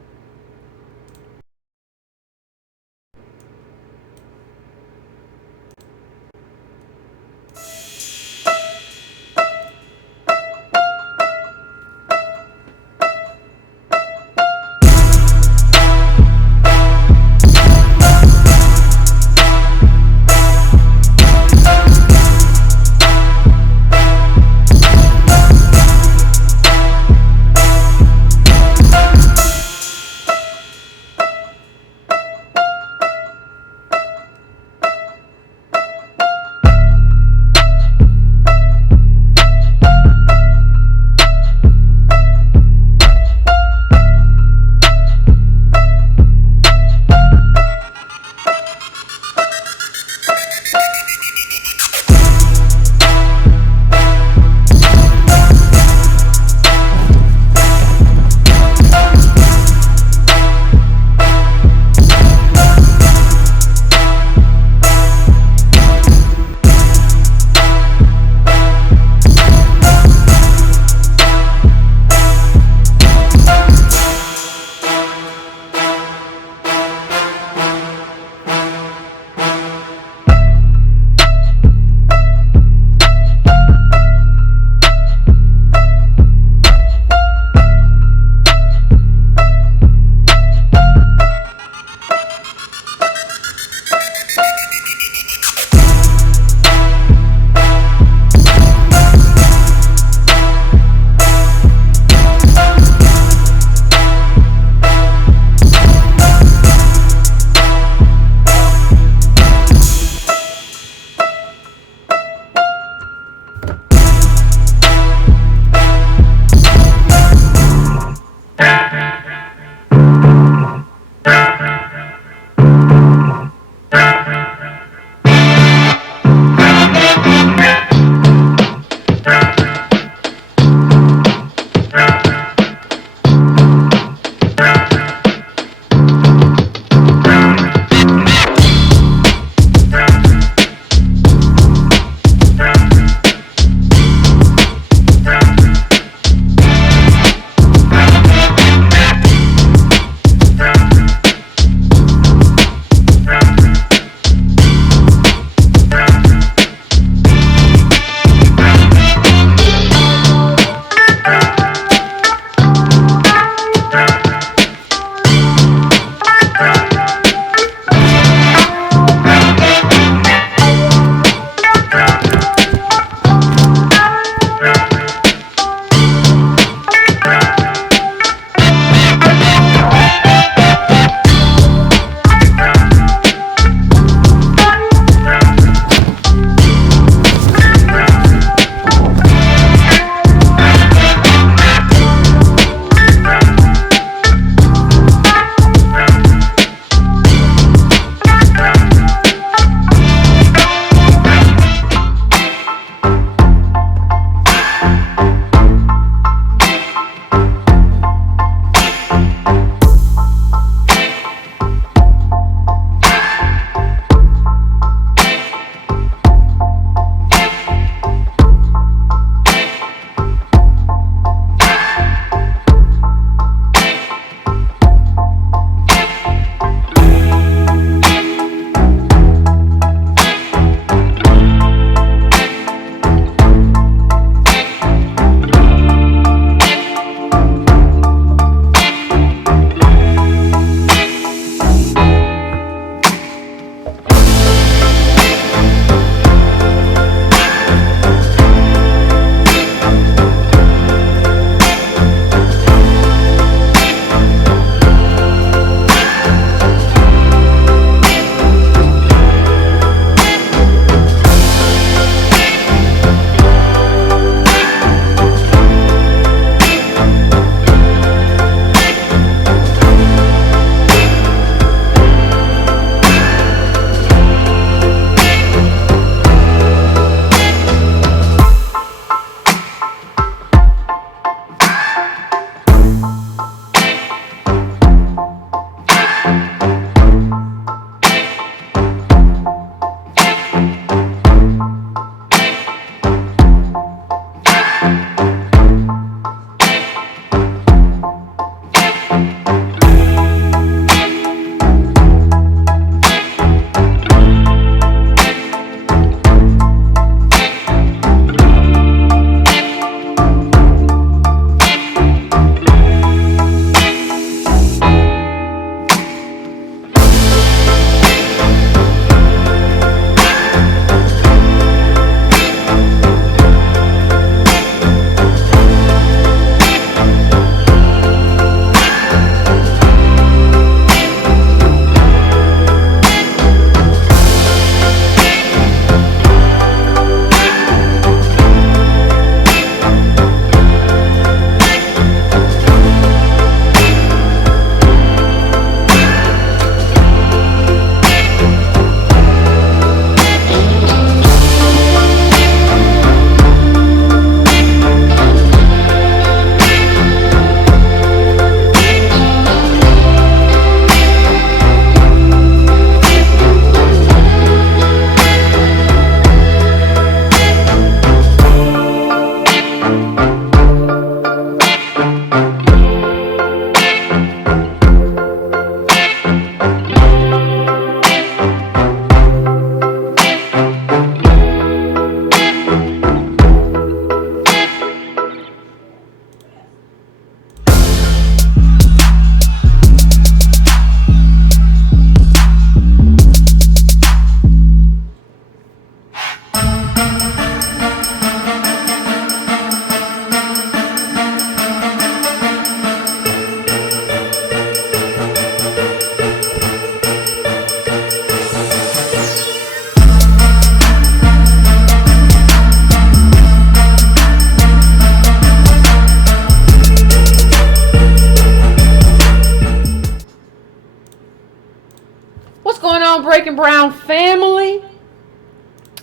Breaking Brown family.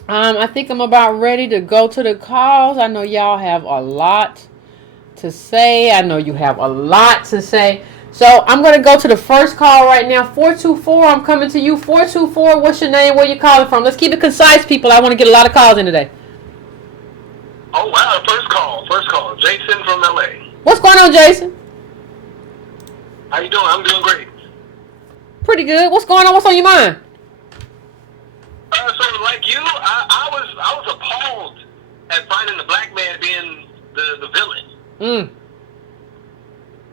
I think I'm about ready to go to the calls. I know y'all have a lot to say. I know you have a lot to say. So I'm going to go to the first call right now. 424, I'm coming to you. 424, what's your name? Where you calling from? Let's keep it concise, people. I want to get a lot of calls in today. Oh, wow. First call. Jason from LA. What's going on, Jason? How you doing? I'm doing great. Pretty good. What's going on? What's on your mind? So like you, I was appalled at finding the black man being the villain.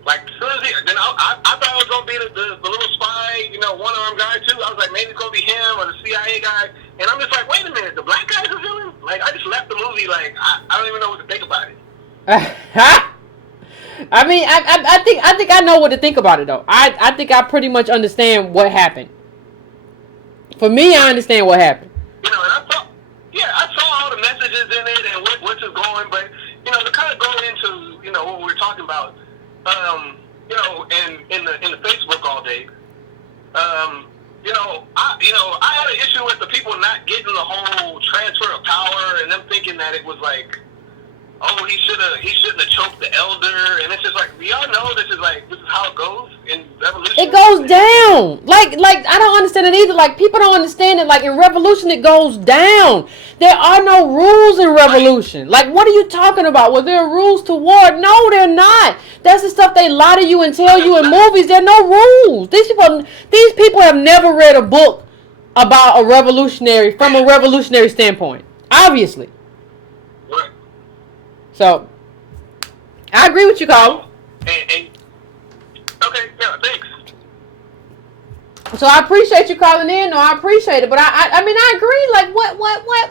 Like, as soon as then I thought it was going to be the little spy, one-armed guy, too. I was like, maybe it's going to be him or the CIA guy. And I'm just like, wait a minute, the black guy's a villain? Like, I just left the movie, like, I don't even know what to think about it. I mean, I think I know what to think about it, though. I think I pretty much understand what happened. For me, I understand what happened. And I saw all the messages in it and what's going, but, to kind of go into, what we're talking about, and in the Facebook all day, I had an issue with the people not getting the whole transfer of power and them thinking that it was like, oh, he shouldn't have choked the elder, and it's just like, we all know this is how it goes in Revolution. It goes down. Like I don't understand it either. Like, people don't understand it. Like, in Revolution, it goes down. There are no rules in Revolution. Like, what are you talking about? Well, there are rules to war. No, they're not. That's the stuff they lie to you and tell you in movies. There are no rules. These people have never read a book about a revolutionary from a revolutionary standpoint. Obviously. Right. So, I agree with you, Colin. Okay, yeah, thanks. So I appreciate you calling in. No, I appreciate it, but I mean, I agree. Like, what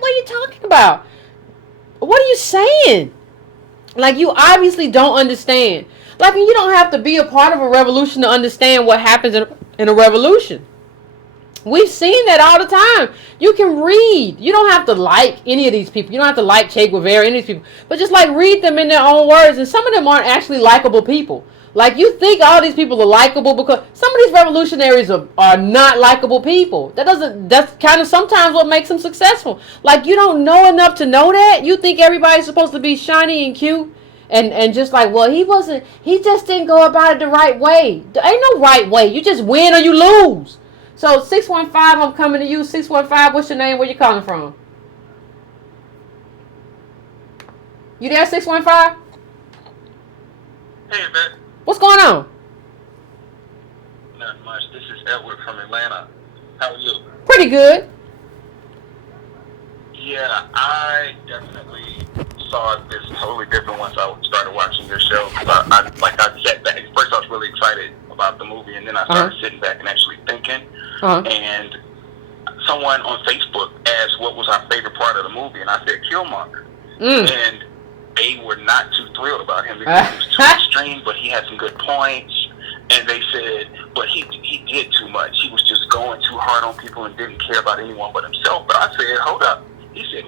are you talking about? What are you saying? Like, you obviously don't understand. Like, you don't have to be a part of a revolution to understand what happens in a revolution. We've seen that all the time. You can read. You don't have to like any of these people. You don't have to like Che Guevara, any of these people. But just like read them in their own words. And some of them aren't actually likable people. Like, you think all these people are likable because some of these revolutionaries are not likable people. That's kind of sometimes what makes them successful. Like, you don't know enough to know that. You think everybody's supposed to be shiny and cute. And just like, well, he just didn't go about it the right way. There ain't no right way. You just win or you lose. So 615, I'm coming to you. 615, what's your name? Where you calling from? You there, 615? Hey, Yvette. What's going on? Not much. This is Edward from Atlanta. How are you? Pretty good. Yeah, I definitely saw this totally different once I started watching your show. I sat back. First, I was really excited about the movie, and then I started sitting back and actually thinking. And someone on Facebook asked what was our favorite part of the movie, and I said Killmonger. And they were not too thrilled about him because he was too extreme, but he had some good points. And they said, but he did too much. He was just going too hard on people and didn't care about anyone but himself. But I said, hold up. He said,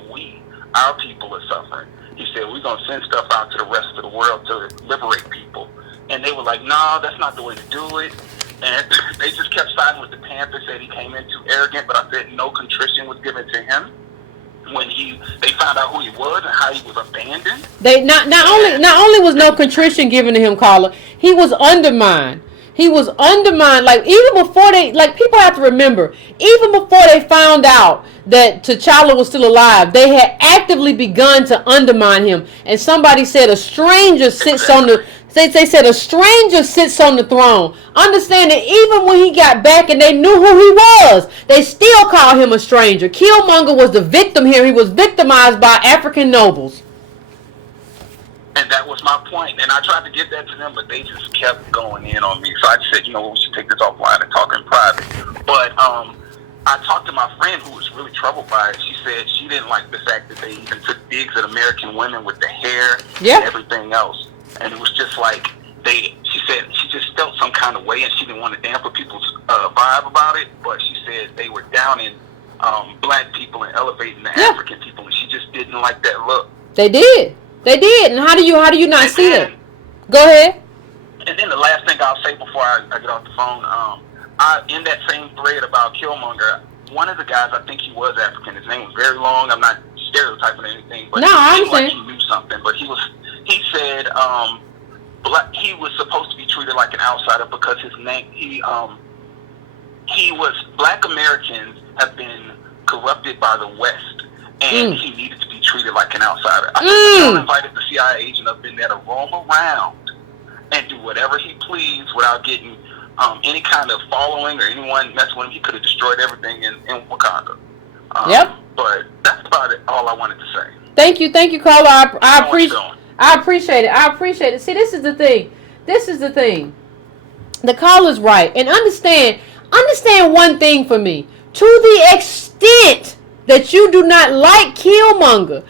our people are suffering. He said, we're going to send stuff out to the rest of the world to liberate people. And they were like, no, that's not the way to do it. And they just kept siding with the Panther, said he came in too arrogant, but I said no contrition was given to him when they found out who he was and how he was abandoned. They not only was no contrition given to him, caller, he was undermined. He was undermined. Like, even before people have to remember, even before they found out that T'Challa was still alive, they had actively begun to undermine him. And somebody said a stranger sits on the They said a stranger sits on the throne. Understand that even when he got back and they knew who he was, they still called him a stranger. Killmonger was the victim here. He was victimized by African nobles. And that was my point. And I tried to get that to them, but they just kept going in on me. So I just said, we should take this offline and talk in private. But I talked to my friend who was really troubled by it. She said she didn't like the fact that they even took digs at American women with the hair and everything else. And it was just like she said she just felt some kind of way and she didn't want to dampen people's vibe about it. But she said they were downing black people and elevating the African people. And she just didn't like that look. They did. And how do you not see that? Go ahead. And then the last thing I'll say before I get off the phone, in that same thread about Killmonger, one of the guys, I think he was African. His name was very long. I'm not stereotyping or anything, but No, I he seemed like understand. he knew something. But he said he was supposed to be treated like an outsider because his name, he was, Black Americans have been corrupted by the West, and he needed to be treated like an outsider. I think John invited the CIA agent up in there to roam around and do whatever he pleased without getting any kind of following or anyone messing with him. He could have destroyed everything in Wakanda. Yep. But that's about it. All I wanted to say. Thank you, caller. I appreciate it. See, this is the thing. The caller's right, and understand one thing for me. To the extent that you do not like Killmonger,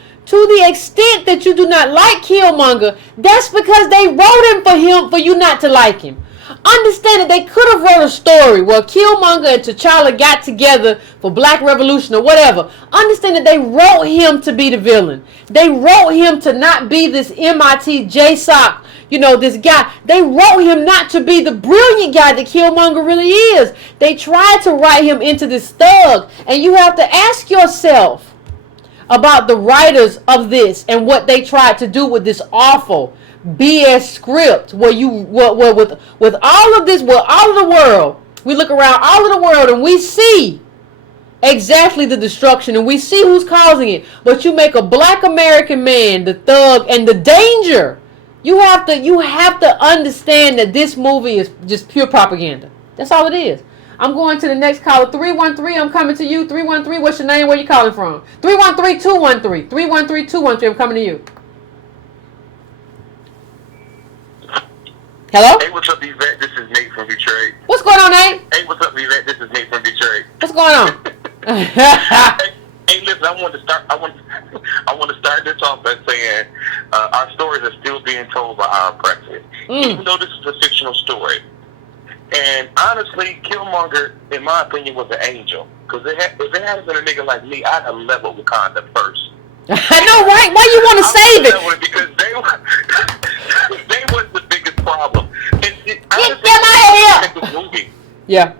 that's because they wrote him for you not to like him. Understand that they could have wrote a story where Killmonger and T'Challa got together for Black Revolution or whatever. Understand that they wrote him to be the villain. They wrote him to not be this MIT JSOC, this guy. They wrote him not to be the brilliant guy that Killmonger really is. They tried to write him into this thug. And you have to ask yourself about the writers of this and what they tried to do with this awful BS script where with all of this, with all of the world, we look around all of the world and we see exactly the destruction and we see who's causing it. But you make a Black American man the thug and the danger. You have to understand that this movie is just pure propaganda. That's all it is. I'm going to the next caller. 313, I'm coming to you. 313, what's your name? Where you calling from? 313-213. 313-213, I'm coming to you. Hello? Hey, what's up, Yvette? This is Nate from Detroit. What's going on, Nate? Hey, what's up, Yvette? This is Nate from Detroit. What's going on? Hey, listen, I want to start this off by saying our stories are still being told by our oppressors, even though this is a fictional story. And honestly, Killmonger, in my opinion, was an angel. Because if it hadn't been a nigga like me, I'd have leveled Wakanda first. I know, right? Why you want to save it? Because they was the biggest problem. Get them out of here! Movie. Yeah.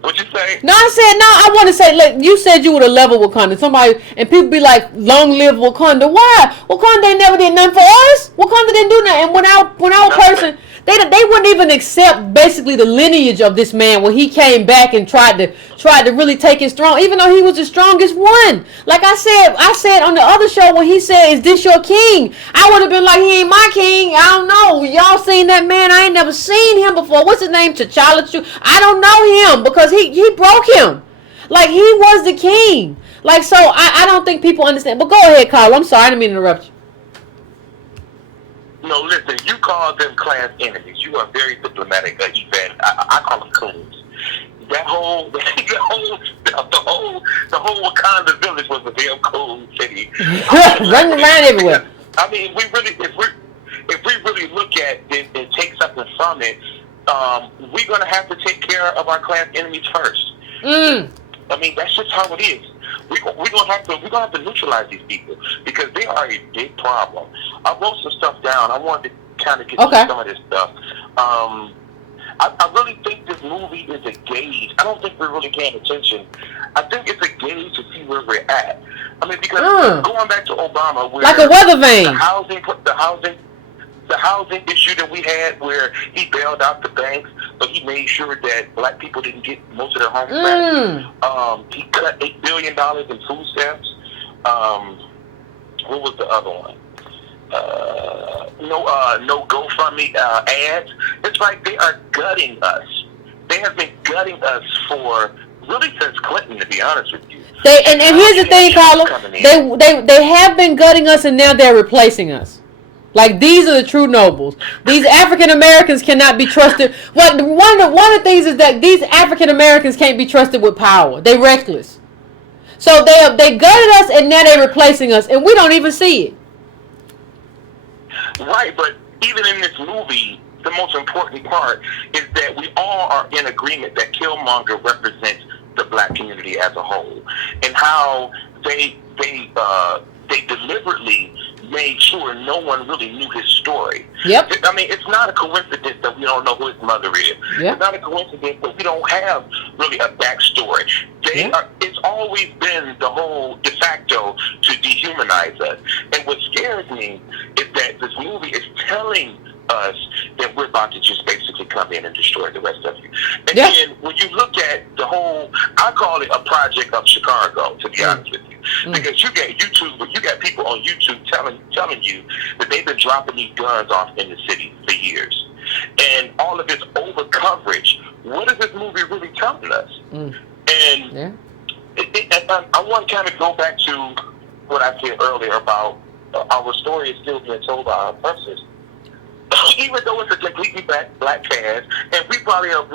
What'd you say? No, I said, no, I want to say, like, you said you would have leveled Wakanda. Somebody, and people be like, long live Wakanda. Why? Wakanda ain't never did nothing for us. Wakanda didn't do nothing. And when our person, they wouldn't even accept basically the lineage of this man when he came back and tried to really take his throne, even though he was the strongest one. Like I said on the other show when he said, "Is this your king?" I would have been like, "He ain't my king." I don't know. Y'all seen that man? I ain't never seen him before. What's his name? T'Challa? I don't know him because he broke him. Like he was the king. Like so, I don't think people understand. But go ahead, Kyle. I'm sorry, I didn't mean to interrupt you. No, listen, you call them class enemies. You are very diplomatic, Yvette. I call them coons. The whole Wakanda village was a damn cool city. Running around everywhere. I mean, if we really look at it and take something from it, we're gonna have to take care of our class enemies first. I mean, that's just how it is. We're gonna have to neutralize these people because they are a big problem. I wrote some stuff down. I wanted to kind of get to some of this stuff. I really think this movie is a gauge. I don't think we're really paying attention. I think it's a gauge to see where we're at. I mean, because going back to Obama, where like a weather vane, the housing issue that we had, where he bailed out the banks, but he made sure that black people didn't get most of their homes back. He cut $8 billion in food stamps. What was the other one? No GoFundMe ads. It's like they are gutting us. They have been gutting us for really since Clinton, to be honest with you. And here's the thing, Carla. They have been gutting us, and now they're replacing us. Like, these are the true nobles. These African Americans cannot be trusted. One of the things is that these African Americans can't be trusted with power. They're reckless. So they gutted us, and now they're replacing us, and we don't even see it. Right, but even in this movie, the most important part is that we all are in agreement that Killmonger represents the black community as a whole, and how they deliberately made sure no one really knew his story. Yep. I mean, it's not a coincidence that we don't know who his mother is. Yep. It's not a coincidence that we don't have really a backstory. It's always been the whole de facto to dehumanize us. And what scares me is that this movie is telling us that we're about to just basically come in and destroy the rest of you. And then when you look at the whole, I call it a project of Chicago, to be honest with you. Because you got people on YouTube telling you that they've been dropping these guns off in the city for years. And all of this over coverage, what is this movie really telling us? And I want to kind of go back to what I said earlier about our story is still being told by our oppressors. Even though it's a completely black cast, and we probably have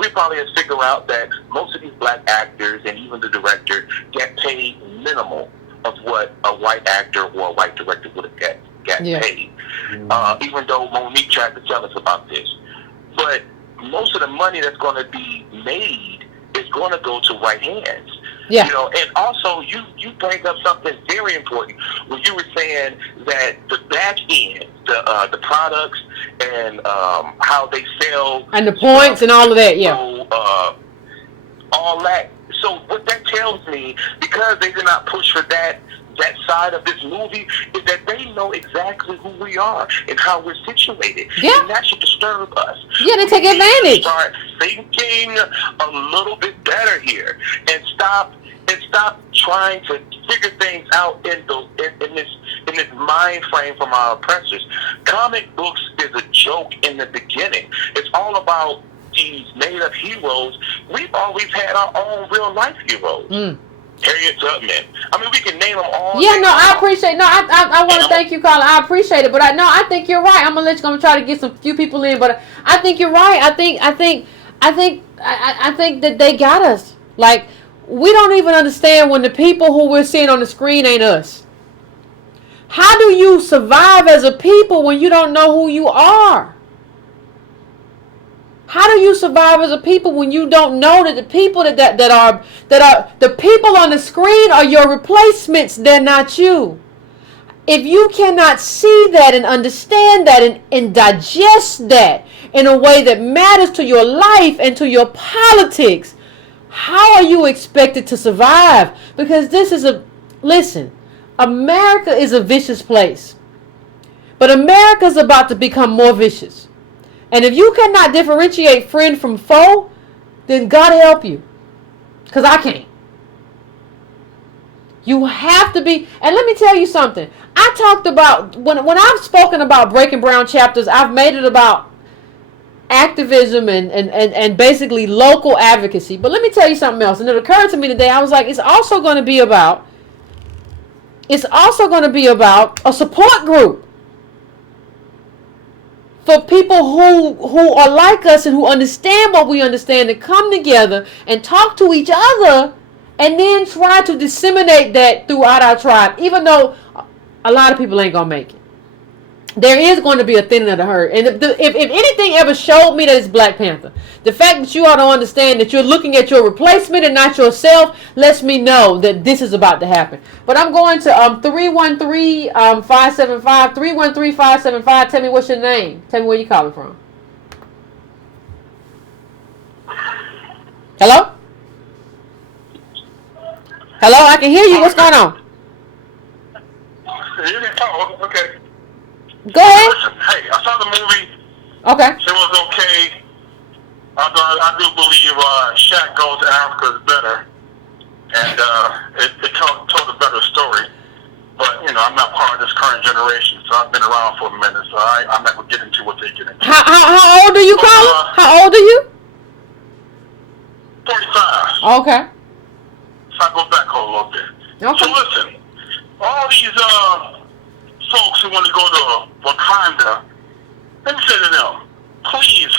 figured out that most of these black actors and even the director get paid minimal of what a white actor or a white director would have got paid. Even though Monique tried to tell us about this, but most of the money that's going to be made is going to go to white hands. Yeah. You know, and also you bring up something very important when you were saying that the back end, the products and how they sell and the points and all of that, all that. So what that tells me, because they did not push for that side of this movie, is that they know exactly who we are and how we're situated. Yeah. And that should disturb us. Yeah, they take advantage. Start thinking a little bit better here and stop trying to figure things out in this mind frame from our oppressors. Comic books is a joke in the beginning. It's all about these made up heroes. We've always had our own real life heroes. Harriet Tubman. I mean, we can name them all. Yeah, no, I appreciate. No, I want to thank you, Colin. I appreciate it, but I think you're right. I'm gonna try to get some few people in, but I think you're right. I think that they got us. Like, we don't even understand when the people who we're seeing on the screen ain't us. How do you survive as a people when you don't know who you are? How do you survive as a people when you don't know that the people that are the people on the screen are your replacements? They're not you. If you cannot see that and understand that and digest that in a way that matters to your life and to your politics, how are you expected to survive? Because listen, America is a vicious place. But America's about to become more vicious. And if you cannot differentiate friend from foe, then God help you. Because I can't. You have to be, and let me tell you something. I talked about, when I've spoken about breaking brown chapters, I've made it about activism and basically local advocacy. But let me tell you something else. And it occurred to me today, I was like, it's also going to be about a support group for people who are like us and who understand what we understand, to come together and talk to each other and then try to disseminate that throughout our tribe, even though a lot of people ain't going to make it. There is going to be a thinning of the herd. And if anything ever showed me that it's Black Panther, the fact that you ought to understand that you're looking at your replacement and not yourself lets me know that this is about to happen. But I'm going to 313-575, 313-575. Tell me what's your name. Tell me where you're calling from. Hello? Hello, I can hear you. What's going on? Oh, okay. Go ahead. Listen, hey, I saw the movie. Okay. It was okay. I do believe Shaq Goes to Africa is better. And it told a better story. But, you know, I'm not part of this current generation, so I've been around for a minute, so I'm not going to get into what they get into. How old are you, Colin? How old are you? 45. Okay. So I go back a little bit. Okay. So listen, all these folks who want to go to Wakanda, let me say to them, please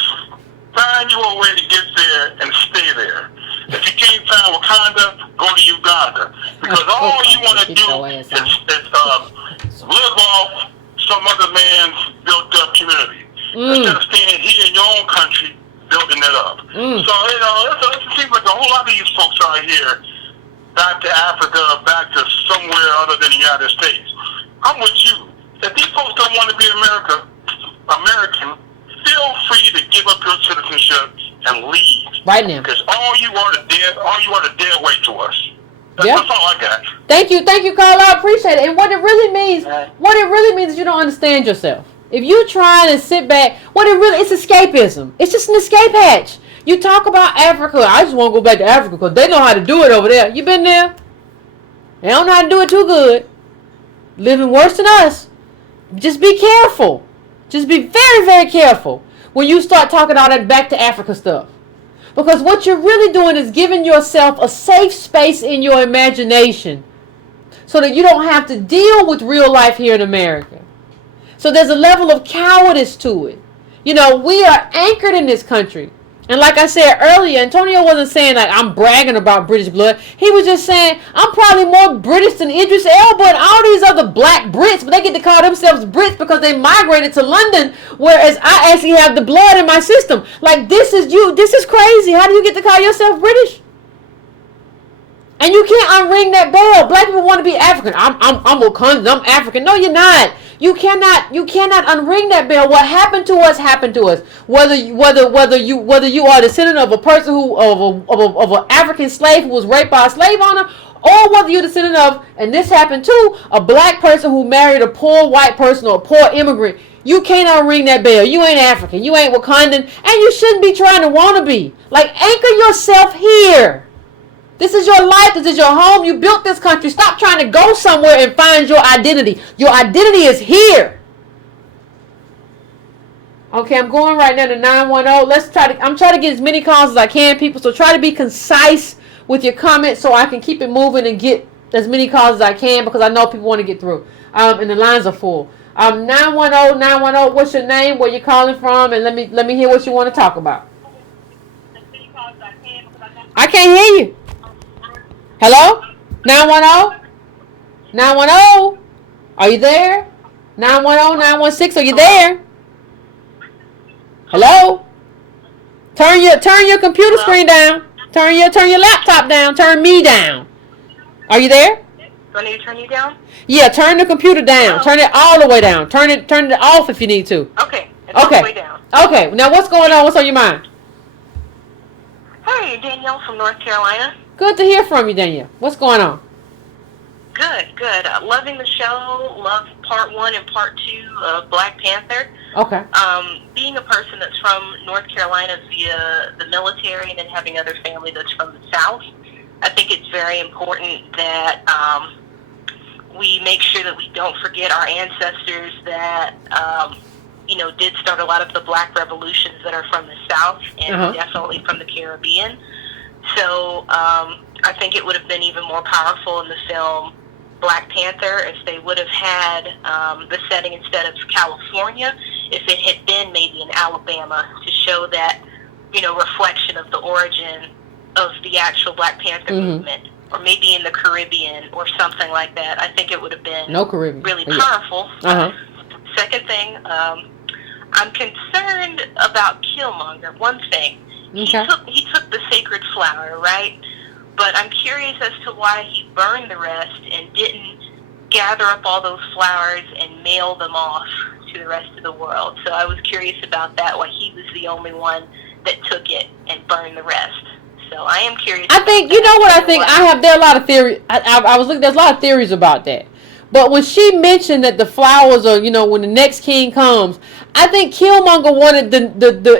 find you a way to get there and stay there. If you can't find Wakanda, go to Uganda. Because all you want to do is live off some other man's built-up community. Instead of staying here in your own country, building it up. So, you know, it seems like a whole lot of these folks out here, back to Africa, back to somewhere other than the United States. I'm with you. if these folks don't want to be American, feel free to give up your citizenship and leave. Right now. Because all you are the dead weight to us. That's all I got. Thank you, Carla. I appreciate it. And what it really means is you don't understand yourself. If you try to sit back, it's escapism. It's just an escape hatch. You talk about Africa. I just want to go back to Africa because they know how to do it over there. You been there? They don't know how to do it too good. Living worse than us. Just be careful. Just be very, very careful when you start talking all that back to Africa stuff. Because what you're really doing is giving yourself a safe space in your imagination so that you don't have to deal with real life here in America. So there's a level of cowardice to it. You know, we are anchored in this country. And like I said earlier, Antonio wasn't saying like I'm bragging about British blood. He was just saying I'm probably more British than Idris Elba and all these other black Brits, but they get to call themselves Brits because they migrated to London, whereas I actually have the blood in my system. Like this is crazy. How do you get to call yourself British? And you can't unring that bell. Black people want to be African. I'm Wakandan. I'm African. No, you're not. You cannot unring that bell. What happened to us happened to us. Whether you are a descendant of a person of an African slave who was raped by a slave owner, or whether you're a descendant of, and this happened too, a black person who married a poor white person or a poor immigrant. You can't unring that bell. You ain't African. You ain't Wakandan, and you shouldn't be trying to wanna be. Like anchor yourself here. This is your life. This is your home. You built this country. Stop trying to go somewhere and find your identity. Your identity is here. Okay, I'm going right now to 910. I'm trying to get as many calls as I can, people. So try to be concise with your comments so I can keep it moving and get as many calls as I can because I know people want to get through. And the lines are full. 910. What's your name? Where you calling from? And let me hear what you want to talk about. I can't hear you. Hello? 910? 910? Are you there? 910, 916, are you there? Hello? Turn your computer screen down. Turn your laptop down. Turn me down. Are you there? Do I need to turn you down? Yeah, turn the computer down. Turn it all the way down. Turn it off if you need to. Okay. It's all the way down. Okay. Now what's going on? What's on your mind? Hey, Danielle from North Carolina. Good to hear from you, Danielle. What's going on? Good. Loving the show. Love part 1 and part 2 of Black Panther. Okay. Being a person that's from North Carolina via the military and then having other family that's from the South, I think it's very important that we make sure that we don't forget our ancestors that, did start a lot of the black revolutions that are from the South and definitely from the Caribbean. So I think it would have been even more powerful in the film Black Panther if they would have had the setting instead of California, if it had been maybe in Alabama to show that, reflection of the origin of the actual Black Panther movement, or maybe in the Caribbean or something like that. I think it would have been really powerful. Second thing, I'm concerned about Killmonger. One thing. He took the sacred flower, right? But I'm curious as to why he burned the rest and didn't gather up all those flowers and mail them off to the rest of the world. So I was curious about that, why he was the only one that took it and burned the rest. So I am curious. I think, there are a lot of theories. I was looking, there's a lot of theories about that. But when she mentioned that the flowers are, when the next king comes, I think Killmonger wanted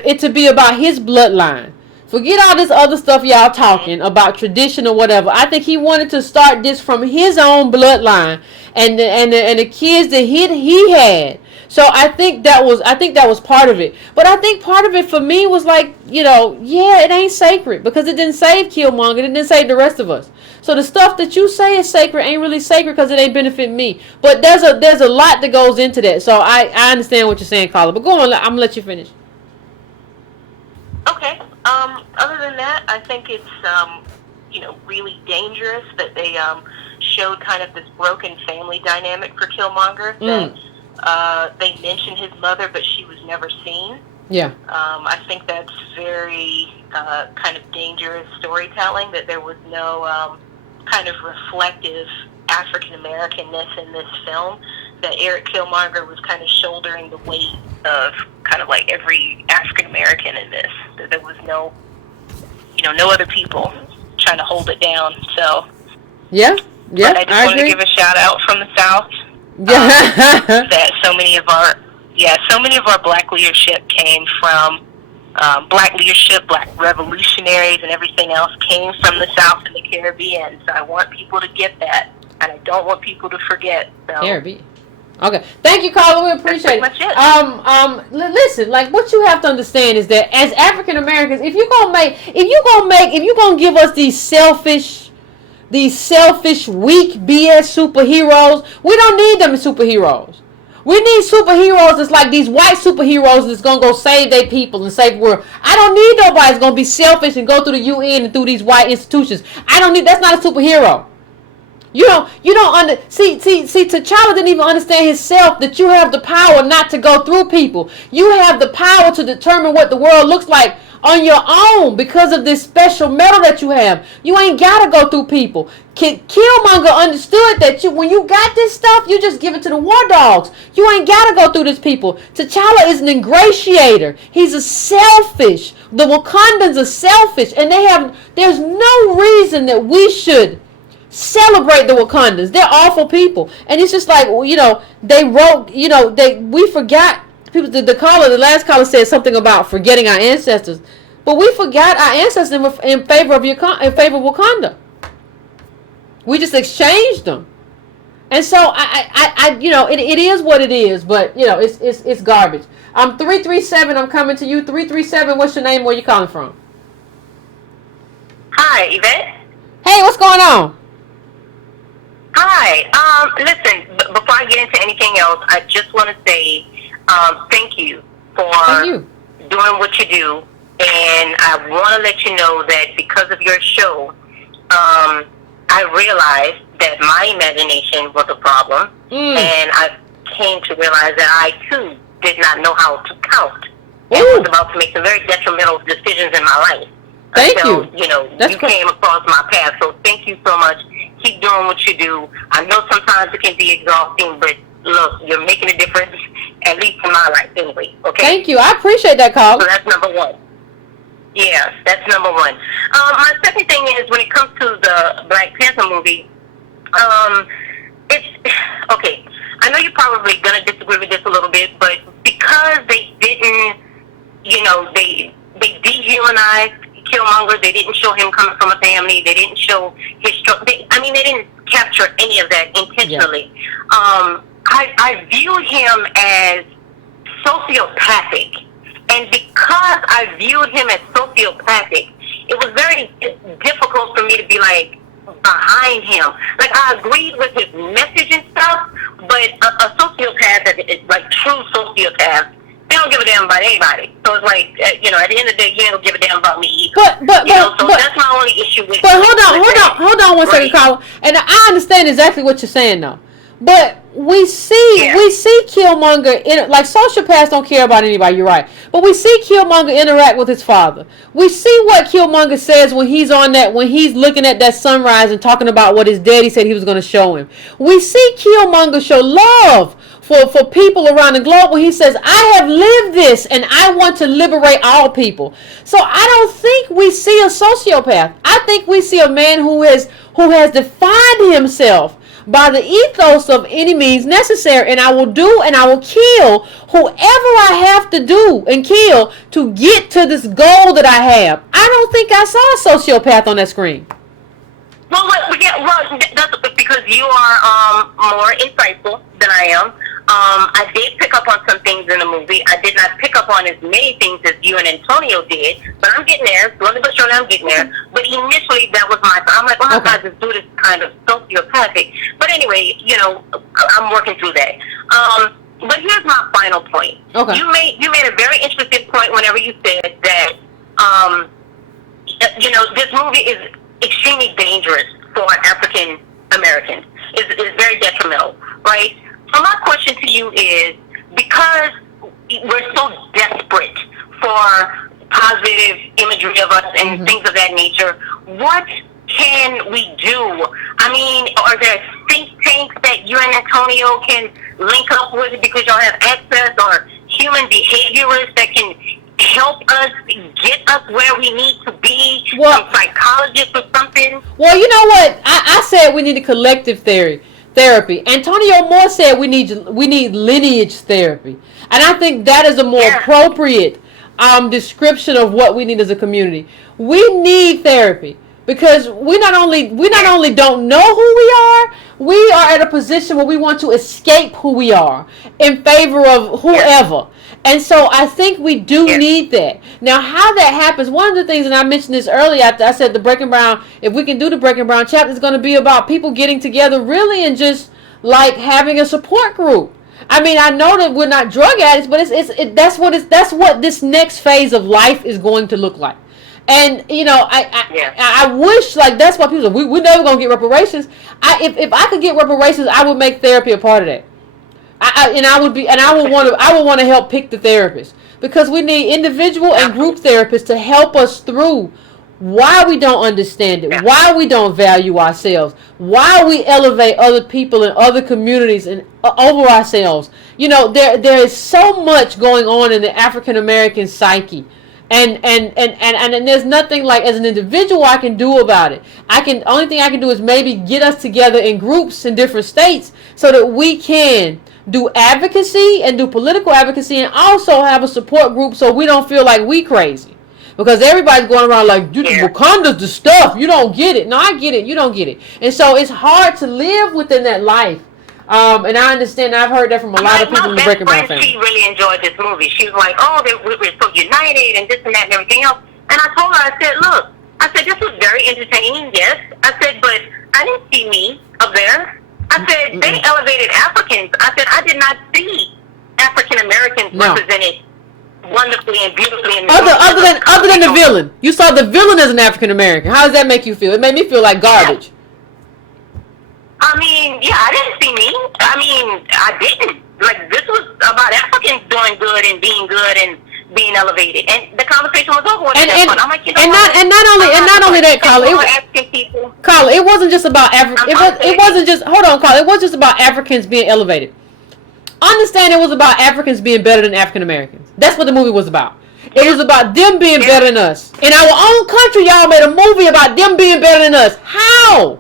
it to be about his bloodline. Forget all this other stuff y'all talking about tradition or whatever. I think he wanted to start this from his own bloodline and the kids that he had. So I think that was part of it. But I think part of it for me was like, it ain't sacred because it didn't save Killmonger. It didn't save the rest of us. So the stuff that you say is sacred ain't really sacred because it ain't benefit me. But there's a lot that goes into that. So I understand what you're saying, Carla. But go on, I'm gonna let you finish. Okay. Other than that, I think it's really dangerous that they showed kind of this broken family dynamic for Killmonger. That they mentioned his mother, but she was never seen. Yeah. I think that's very kind of dangerous storytelling, that there was no kind of reflective African Americanness in this film. that Eric Killmonger was kind of shouldering the weight of kind of like every African American in this. That there was no other people trying to hold it down. So yeah. But I just wanted to give a shout out from the South. That so many of our black leadership came from black leadership, black revolutionaries, and everything else came from the South and the Caribbean. So I want people to get that, and I don't want people to forget. So. Caribbean. Okay, thank you, Carla. We appreciate it. Listen, like what you have to understand is that as African Americans, if you're gonna give us these selfish, weak BS superheroes, we don't need them as superheroes. We need superheroes that's like these white superheroes that's gonna go save their people and save the world. I don't need nobody that's gonna be selfish and go through the UN and through these white institutions. That's not a superhero. See, T'Challa didn't even understand himself that you have the power not to go through people. You have the power to determine what the world looks like on your own because of this special metal that you have. You ain't gotta go through people. Killmonger understood that when you got this stuff, you just give it to the war dogs. You ain't gotta go through this people. T'Challa is an ingratiator. He's a selfish. The Wakandans are selfish, and there's no reason that we should celebrate the Wakandans. They're awful people, and it's just like they wrote. We forgot. People. The last caller said something about forgetting our ancestors, but we forgot our ancestors in favor of Wakanda. We just exchanged them, and so it is what it is. But it's garbage. 337. I'm coming to you. 337. What's your name? Where you calling from? Hi, Yvette. Hey, what's going on? Hi. Listen, before I get into anything else, I just want to say thank you for doing what you do. And I want to let you know that because of your show, I realized that my imagination was a problem. And I came to realize that I, too, did not know how to count. And was about to make some very detrimental decisions in my life. Thank you. You came across my path. So thank you so much. Keep doing what you do. I know sometimes it can be exhausting, but look, you're making a difference, at least in my life anyway. Okay? Thank you. I appreciate that call. So that's number one. Yeah, that's number one. My second thing is when it comes to the Black Panther movie, it's okay. I know you're probably going to disagree with this a little bit, but because they didn't, they dehumanized Killmonger. They didn't show him coming from a family. They didn't show his struggle. They didn't capture any of that intentionally. Yeah. I view him as sociopathic. And because I viewed him as sociopathic, it was very difficult for me to be like behind him. Like I agreed with his message and stuff, but a sociopath, like true sociopath, they don't give a damn about anybody. So it's like, at the end of the day, you don't give a damn about me either. But that's my only issue with. But hold on one second, Carl. And I understand exactly what you're saying, though. But we see Killmonger like sociopaths don't care about anybody. You're right, but we see Killmonger interact with his father. We see what Killmonger says when he's looking at that sunrise and talking about what his daddy said he was going to show him. We see Killmonger show love for people around the globe when he says, I have lived this and I want to liberate all people. So I don't think we see a sociopath. I think we see a man who has defined himself by the ethos of any means necessary, and I will do and I will kill whoever I have to do and kill to get to this goal that I have. I don't think I saw a sociopath on that screen. Well, that's because you are more insightful than I am. I did pick up on some things in the movie. I did not pick up on as many things as you and Antonio did, but I'm getting there. Slowly but surely, I'm getting there. But initially, that was I'm like, oh my God, this dude is kind of sociopathic. But anyway, I'm working through that. But here's my final point. Okay. You made a very interesting point whenever you said that, this movie is extremely dangerous for African Americans. It's very detrimental, right? So my question to you is, because we're so desperate for positive imagery of us and things of that nature, what can we do? I mean, are there think tanks that you and Antonio can link up with it because y'all have access, or human behaviorists that can help us get us where we need to be, some psychologists or something? Well, you know what? I said we need a collective therapy. Antonio Moore said we need lineage therapy. And I think that is a more appropriate description of what we need as a community. We need therapy because we not only don't know who we are at a position where we want to escape who we are in favor of whoever. And so I think we do need that. Now, how that happens, one of the things, and I mentioned this earlier, I said the Breaking Brown, if we can do the Breaking Brown chapter, is going to be about people getting together really and just like having a support group. I mean, I know that we're not drug addicts, but that's what this next phase of life is going to look like. And you know, I wish, like, that's why people say we're never gonna get reparations. If I could get reparations, I would make therapy a part of that. I would want to help pick the therapist, because we need individual and group therapists to help us through why we don't understand it, why we don't value ourselves, why we elevate other people in other communities and over ourselves. You know, there is so much going on in the African American psyche. And there's nothing, like, as an individual I can do about it. Only thing I can do is maybe get us together in groups in different states so that we can do advocacy and do political advocacy, and also have a support group so we don't feel like we crazy. Because everybody's going around like, dude, Wakanda's the stuff. You don't get it. No, I get it. You don't get it. And so it's hard to live within that life. And I understand. I've heard that from a lot of people in the Breaking Brown family. She really enjoyed this movie. She was like, oh, we're so united and this and that and everything else. And I told her, I said, look, this was very entertaining, yes. I said, but I didn't see me up there. I said, they elevated Africans. I said, I did not see African Americans represented wonderfully and beautifully in the other than the villain. You saw the villain as an African American. How does that make you feel? It made me feel like garbage. I mean, I didn't see me. I mean, I didn't. Like, this was about Africans doing good and being elevated, and the conversation was over with. I'm like, not only that, Carla, it wasn't just about it wasn't just about Africans being elevated. Understand, it was about Africans being better than African Americans. That's what the movie was about. It was about them being better than us. In our own country, y'all made a movie about them being better than us. How?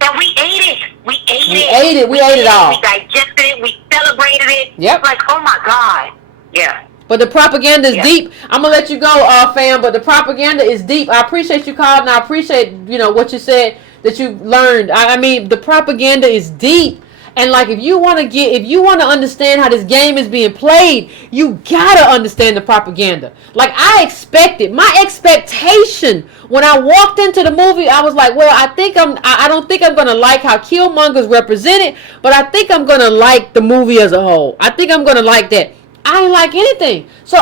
And we ate it. We ate it all. We digested it. We celebrated it. Yep. Like, oh my God. Yeah. But the propaganda is deep. I'm gonna let you go, fam. But the propaganda is deep. I appreciate you calling, and I appreciate what you said that you learned. I mean, the propaganda is deep. And like, if you want to understand how this game is being played, you gotta understand the propaganda. Like, I expected, my expectation when I walked into the movie, I was like, well, I don't think I'm gonna like how Killmonger's represented, but I think I'm gonna like the movie as a whole. I think I'm gonna like that. I didn't like anything. So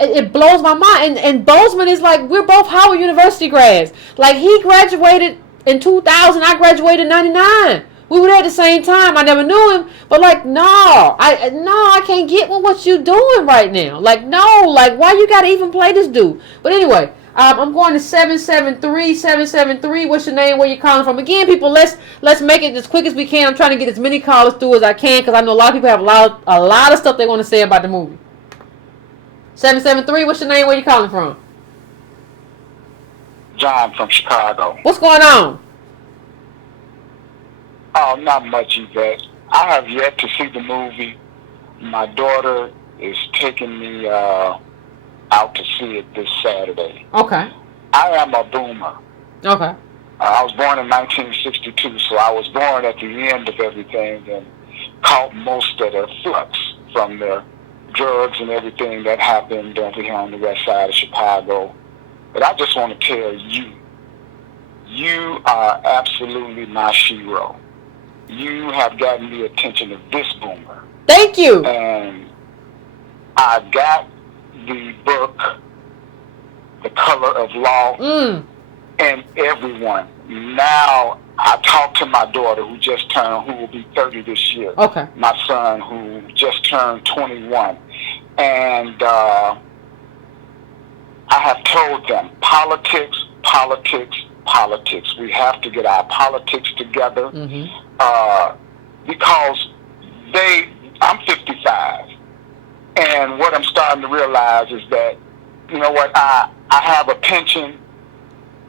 it blows my mind. And Bozeman is like, we're both Howard University grads. Like, he graduated in 2000, I graduated in 99. We were there at the same time. I never knew him, but like, I can't get with what you doing right now. Like, no, like, why you gotta even play this dude? But anyway, I'm going to 773. What's your name? Where you calling from? Again, people, let's make it as quick as we can. I'm trying to get as many callers through as I can, because I know a lot of people have a lot of stuff they want to say about the movie. 773. What's your name? Where you calling from? John from Chicago. What's going on? Oh, not much, Yvette. I have yet to see the movie. My daughter is taking me out to see it this Saturday. Okay. I am a boomer. Okay. I was born in 1962, so I was born at the end of everything and caught most of the flux from the drugs and everything that happened over here on the west side of Chicago. But I just want to tell you, you are absolutely my shero. You have gotten the attention of this boomer. Thank you. And I got the book, The Color of Law, and everyone. Now, I talked to my daughter who will be 30 this year. Okay. My son who just turned 21. And I have told them, politics, politics. We have to get our politics together, because I'm 55, and what I'm starting to realize is that, you know what, I have a pension,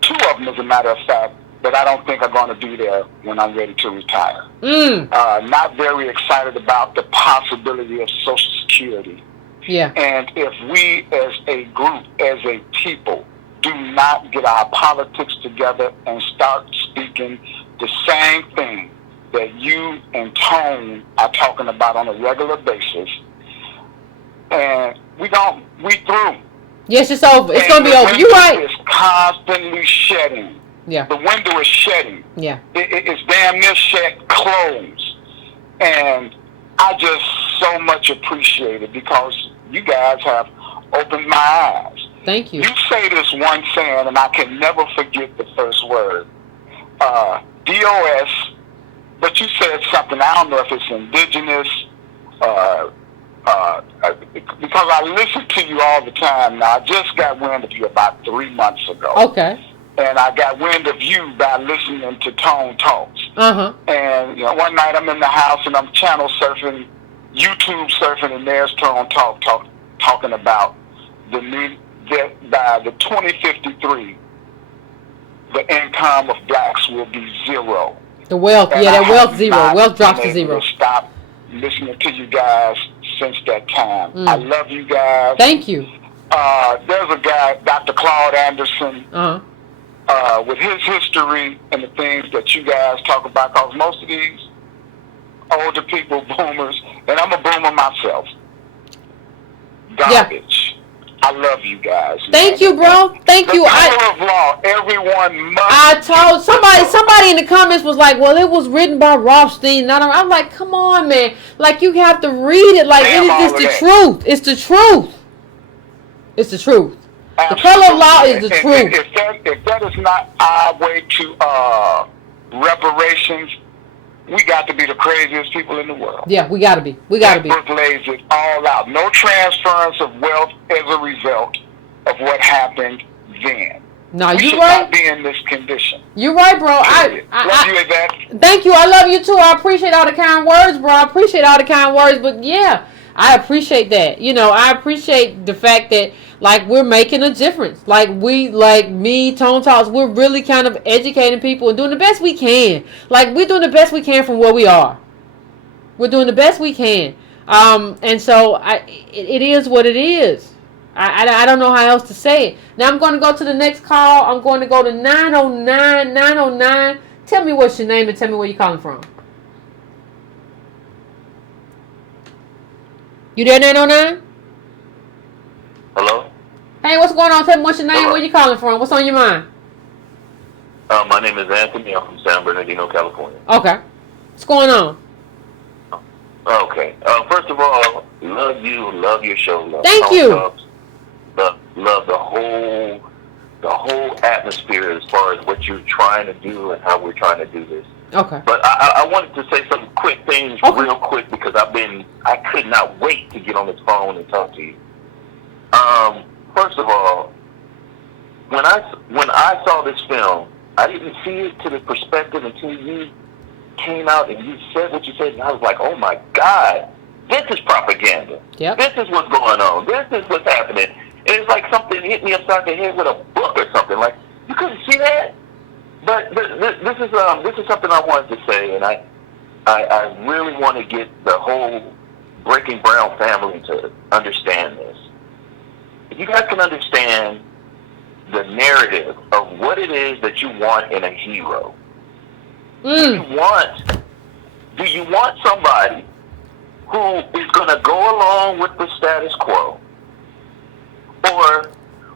2 of them as a matter of fact, that I don't think are going to be there when I'm ready to retire. Not very excited about the possibility of Social Security. Yeah. And if we as a group, as a people, do not get our politics together and start speaking the same thing that you and Tone are talking about on a regular basis, and we through. Yes, it's over. It's going to be over. You're right. It's constantly shedding. Yeah. The window is shedding. Yeah. It's damn near shed closed. And I just so much appreciate it because you guys have opened my eyes. Thank you. You say this one saying, and I can never forget the first word. DOS, but you said something, I don't know if it's indigenous, because I listen to you all the time now. I just got wind of you about 3 months ago. Okay. And I got wind of you by listening to Tone Talks. And one night I'm in the house and I'm channel surfing, YouTube surfing, and there's Tone talking about by the 2053, the income of blacks will be 0. The wealth, and that wealth 0. Wealth drops to 0. Stop listening to you guys since that time. I love you guys. Thank you. There's a guy, Dr. Claude Anderson, with his history and the things that you guys talk about, because most of these older people, boomers, and I'm a boomer myself, garbage. I love you guys. Thank you, bro. Thank you. The rule of law, everyone must. I told somebody in the comments was like, well, it was written by Rothstein. I'm like, come on, man. Like, you have to read it. Like, it's the truth. It's the truth. It's the truth. Absolutely. The color of law is the truth. If that is not our way to reparations, we got to be the craziest people in the world. Yeah, we got to be. We got to be. That book lays it all out. No transference of wealth as a result of what happened then. No, we you're right. Not be in this condition. You're right, bro. I love you, Yvette. Thank you. I love you too. I appreciate all the kind words, bro. I appreciate all the kind words. But yeah, I appreciate that. I appreciate the fact that, like, we're making a difference. Like, me, Tone Talks, we're really kind of educating people and doing the best we can. Like, we're doing the best we can from where we are. We're doing the best we can. And so it is what it is. I don't know how else to say it. Now I'm going to go to the next call. I'm going to go to 909. Tell me what's your name and tell me where you're calling from. You there, 909? Hello? Hey, what's going on? Tell me what's your name and where you calling from. What's on your mind? My name is Anthony. I'm from San Bernardino, California. Okay. What's going on? Okay. First of all, love you. Love your show. Thank you. Love the whole atmosphere as far as what you're trying to do and how we're trying to do this. Okay. But I wanted to say some quick things real quick because I could not wait to get on this phone and talk to you. First of all, when I saw this film, I didn't see it to the perspective until you came out and you said what you said, and I was like, oh my God, this is propaganda. Yep. This is what's going on. This is what's happening. And it's like something hit me upside the head with a book or something. Like, you couldn't see that? But this is something I wanted to say, and I really want to get the whole Breaking Brown family to understand this. If you guys can understand the narrative of what it is that you want in a hero. Do you want somebody who is going to go along with the status quo, or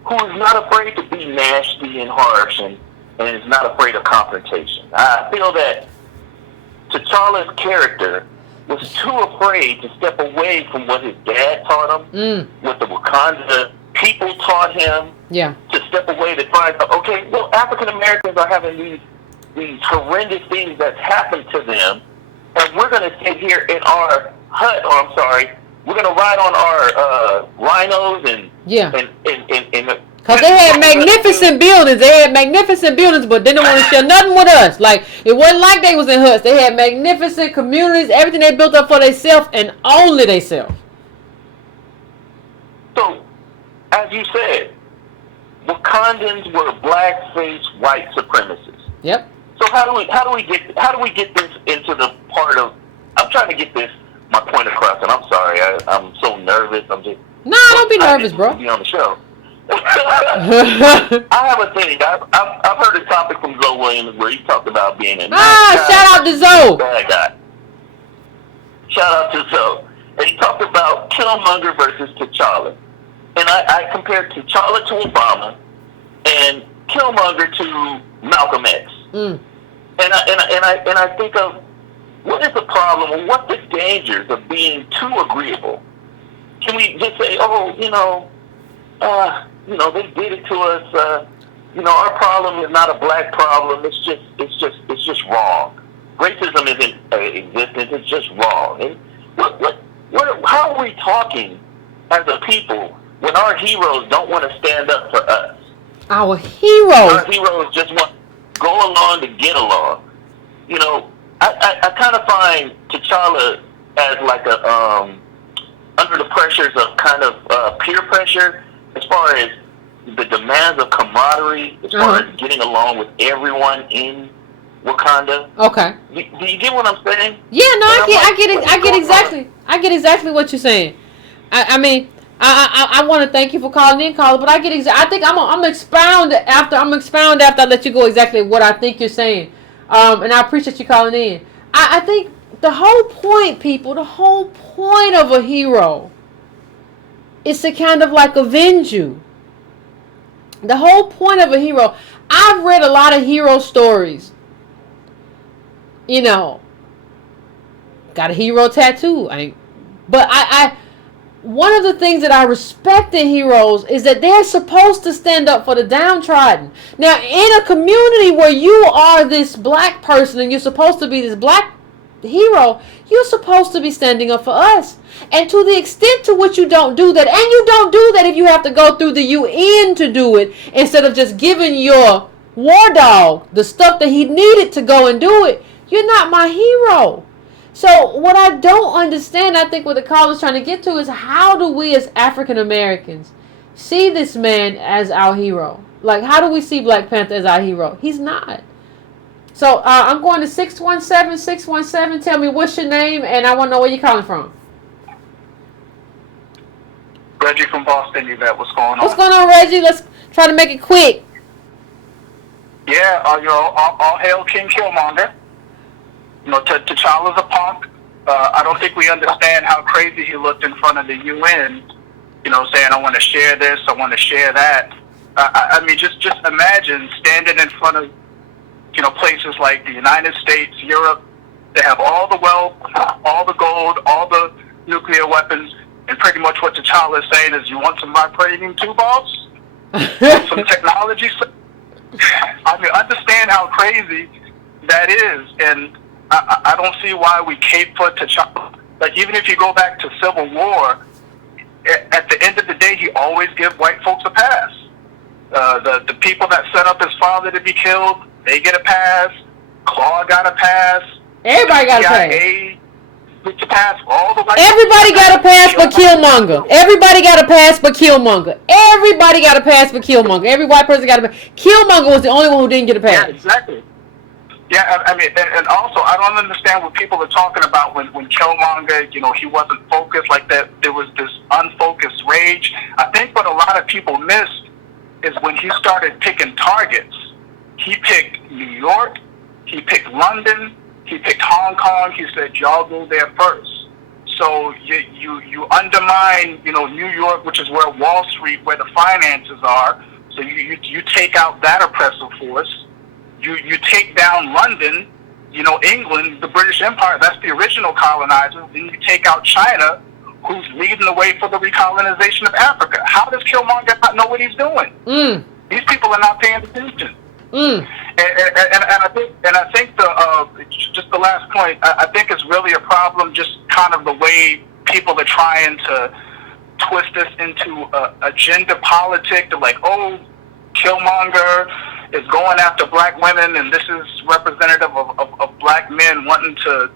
who is not afraid to be nasty and harsh and is not afraid of confrontation? I feel that T'Challa's character was too afraid to step away from what his dad taught him, what the Wakanda people taught him, to step away to find, okay, well, African Americans are having these horrendous things that's happened to them, and we're going to sit here in our hut, we're going to ride on our rhinos and Because they had magnificent buildings. They had magnificent buildings, but they didn't want to share nothing with us. Like, it wasn't like they was in huts. They had magnificent communities, everything they built up for themselves and only themselves. So, as you said, Wakandans were black-faced white supremacists. Yep. So how do we get this into the part of? I'm trying to get my point across, and I'm sorry, I'm so nervous. No, don't be nervous, bro. Be on the show. I have a thing. I've heard a topic from Zoe Williams where he talked about being an shout out to Zoe. bad guy. Shout out to Zoe, and he talked about Killmonger versus T'Challa, and I compared T'Challa to Obama and Killmonger to Malcolm X. And I think of what is the problem or what the dangers of being too agreeable. Can we just say, oh, they did it to us. Our problem is not a black problem. It's just wrong. Racism isn't existence. It's just wrong. And how are we talking as a people when our heroes don't want to stand up for us? Our heroes. Our heroes just want to go along to get along. I kind of find T'Challa as like a under the pressures of kind of peer pressure as far as the demands of camaraderie, as far as getting along with everyone in Wakanda. Okay. Do you get what I'm saying? Yeah, no, I get exactly what you're saying. I mean, I want to thank you for calling in, caller, but I think I'm expound after I let you go exactly what I think you're saying. And I appreciate you calling in. I think the whole point, people, the whole point of a hero is to kind of like avenge you. The whole point of a hero, I've read a lot of hero stories. Got a hero tattoo. But one of the things that I respect in heroes is that they're supposed to stand up for the downtrodden. Now, in a community where you are this black person and you're supposed to be this black hero, you're supposed to be standing up for us. And to the extent to which you don't do that, and you don't do that if you have to go through the UN to do it, instead of just giving your war dog the stuff that he needed to go and do it, you're not my hero. So what I don't understand, I think what the caller's trying to get to is how do we as African Americans see this man as our hero? Like, how do we see Black Panther as our hero? He's not. So I'm going to 617. Tell me what's your name, and I want to know where you're calling from. Reggie from Boston, Yvette. What's going on? What's going on, Reggie? Let's try to make it quick. Yeah, all hail King Killmonger. T'Challa's a punk. I don't think we understand how crazy he looked in front of the UN, saying, I want to share this, I want to share that. I mean, just imagine standing in front of, places like the United States, Europe. They have all the wealth, all the gold, all the nuclear weapons, and pretty much what T'Challa is saying is, you want some vibrating two balls? Some technology? I mean, understand how crazy that is, and I don't see why we cape for T'Challa. Like, even if you go back to Civil War, at the end of the day, he always gives white folks a pass. The people that set up his father to be killed, they get a pass. Claw got a pass. Everybody got a pass. Gets a pass. All the white Everybody got a pass but Killmonger. Everybody got a pass but Killmonger. Everybody got a pass but Killmonger. Every white person got a pass. Killmonger was the only one who didn't get a pass. Yeah, exactly. Yeah, I mean, and also, I don't understand what people are talking about when Killmonger, he wasn't focused like that. There was this unfocused rage. I think what a lot of people missed is when he started picking targets. He picked New York, he picked London, he picked Hong Kong. He said, y'all go there first. So you undermine, New York, which is where Wall Street, where the finances are. So you take out that oppressive force. You take down London, England, the British Empire, that's the original colonizers. Then you take out China, who's leading the way for the recolonization of Africa. How does Killmonger not know what he's doing? These people are not paying attention. And I think just the last point, I think it's really a problem, just kind of the way people are trying to twist this into agenda politic. They're like, oh, Killmonger is going after black women, and this is representative of black men wanting to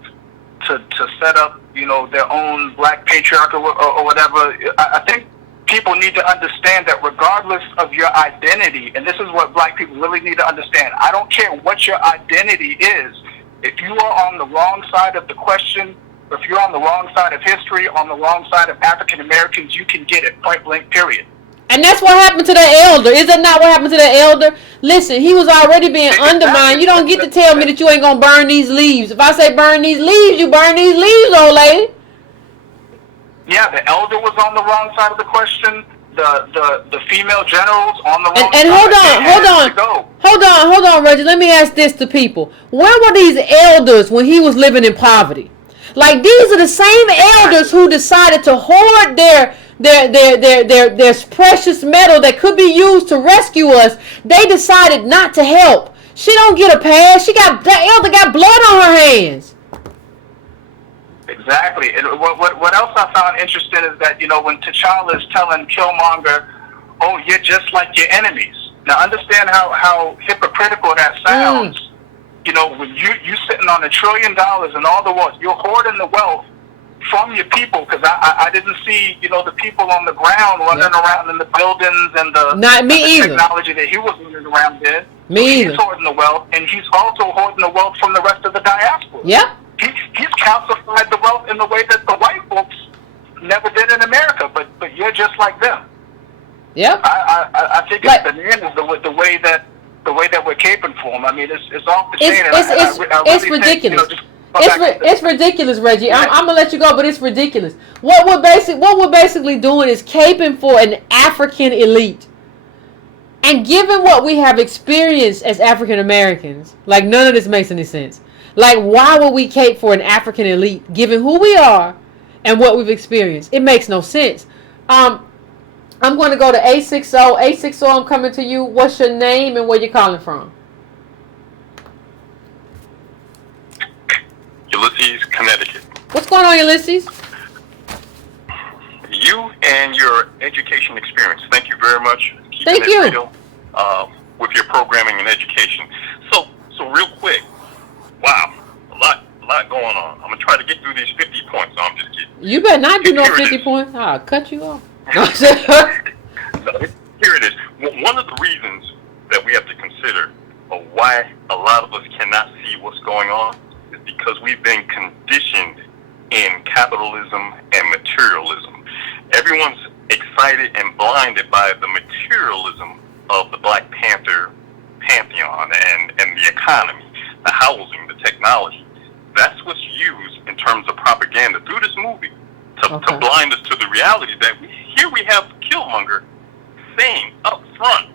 set up, their own black patriarch or whatever. I think people need to understand that regardless of your identity, and this is what black people really need to understand, I don't care what your identity is. If you are on the wrong side of the question, or if you're on the wrong side of history, on the wrong side of African Americans, you can get it, point blank, period. And that's what happened to that elder. Is that not what happened to that elder? Listen, he was already being undermined. You don't get to tell me that you ain't going to burn these leaves. If I say burn these leaves, you burn these leaves, old lady. Yeah, the elder was on the wrong side of the question. The female generals on the wrong and side. Hold on, Reggie. Let me ask this to people. Where were these elders when he was living in poverty? Like, these are the same elders who decided to hoard their precious metal that could be used to rescue us. They decided not to help. She don't get a pass. That elder got blood on her hands. Exactly. And what else I found interesting is that, when T'Challa is telling Killmonger, oh, you're just like your enemies. Now, understand how hypocritical that sounds. When you sitting on $1 trillion and all the wealth, you're hoarding the wealth from your people, because I didn't see, the people on the ground running around in the buildings and the technology that he was running around in. He's hoarding the wealth, and he's also hoarding the wealth from the rest of the diaspora. Yep. He's calcified the wealth in the way that the white folks never did in America, but you're just like them. Yep. I think it's bananas the way that we're caping for them. I mean, it's off the chain. It's ridiculous. It's ridiculous, Reggie. I'm gonna let you go, but it's ridiculous. What we're basically doing is caping for an African elite. And given what we have experienced as African Americans, like, none of this makes any sense. Like, why would we cape for an African elite, given who we are and what we've experienced? It makes no sense. I'm going to go to 860. 860, I'm coming to you. What's your name and where you're calling from? Ulysses, Connecticut. What's going on, Ulysses? You and your education experience. Thank you very much. Thank you. Real, with your programming and education. So real quick. Wow, a lot going on. I'm gonna try to get through these 50 points. I'm just kidding. You better not do no 50 points. I'll cut you off. Here it is. One of the reasons that we have to consider why a lot of us cannot see what's going on is because we've been conditioned in capitalism and materialism. Everyone's excited and blinded by the materialism of the Black Panther pantheon and the economy, the housing, the technology. That's what's used in terms of propaganda through this movie to blind us to the reality that here we have Killmonger saying up front,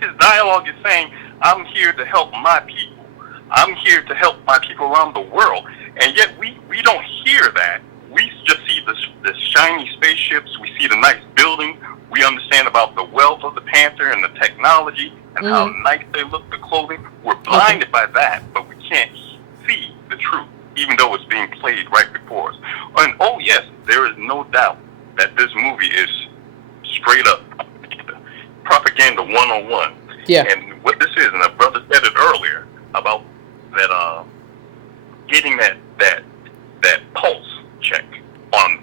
his dialogue is saying, I'm here to help my people. I'm here to help my people around the world. And yet we don't hear that. We just see the shiny spaceships. We see the nice building. We understand about the wealth of the Panther and the technology and how nice they look, the clothing. We're blinded by that, but we can't see the truth, even though it's being played right before us. And oh yes, there is no doubt that this movie is straight up propaganda 101. Yeah. And what this is, and a brother said it earlier about that getting that pulse check on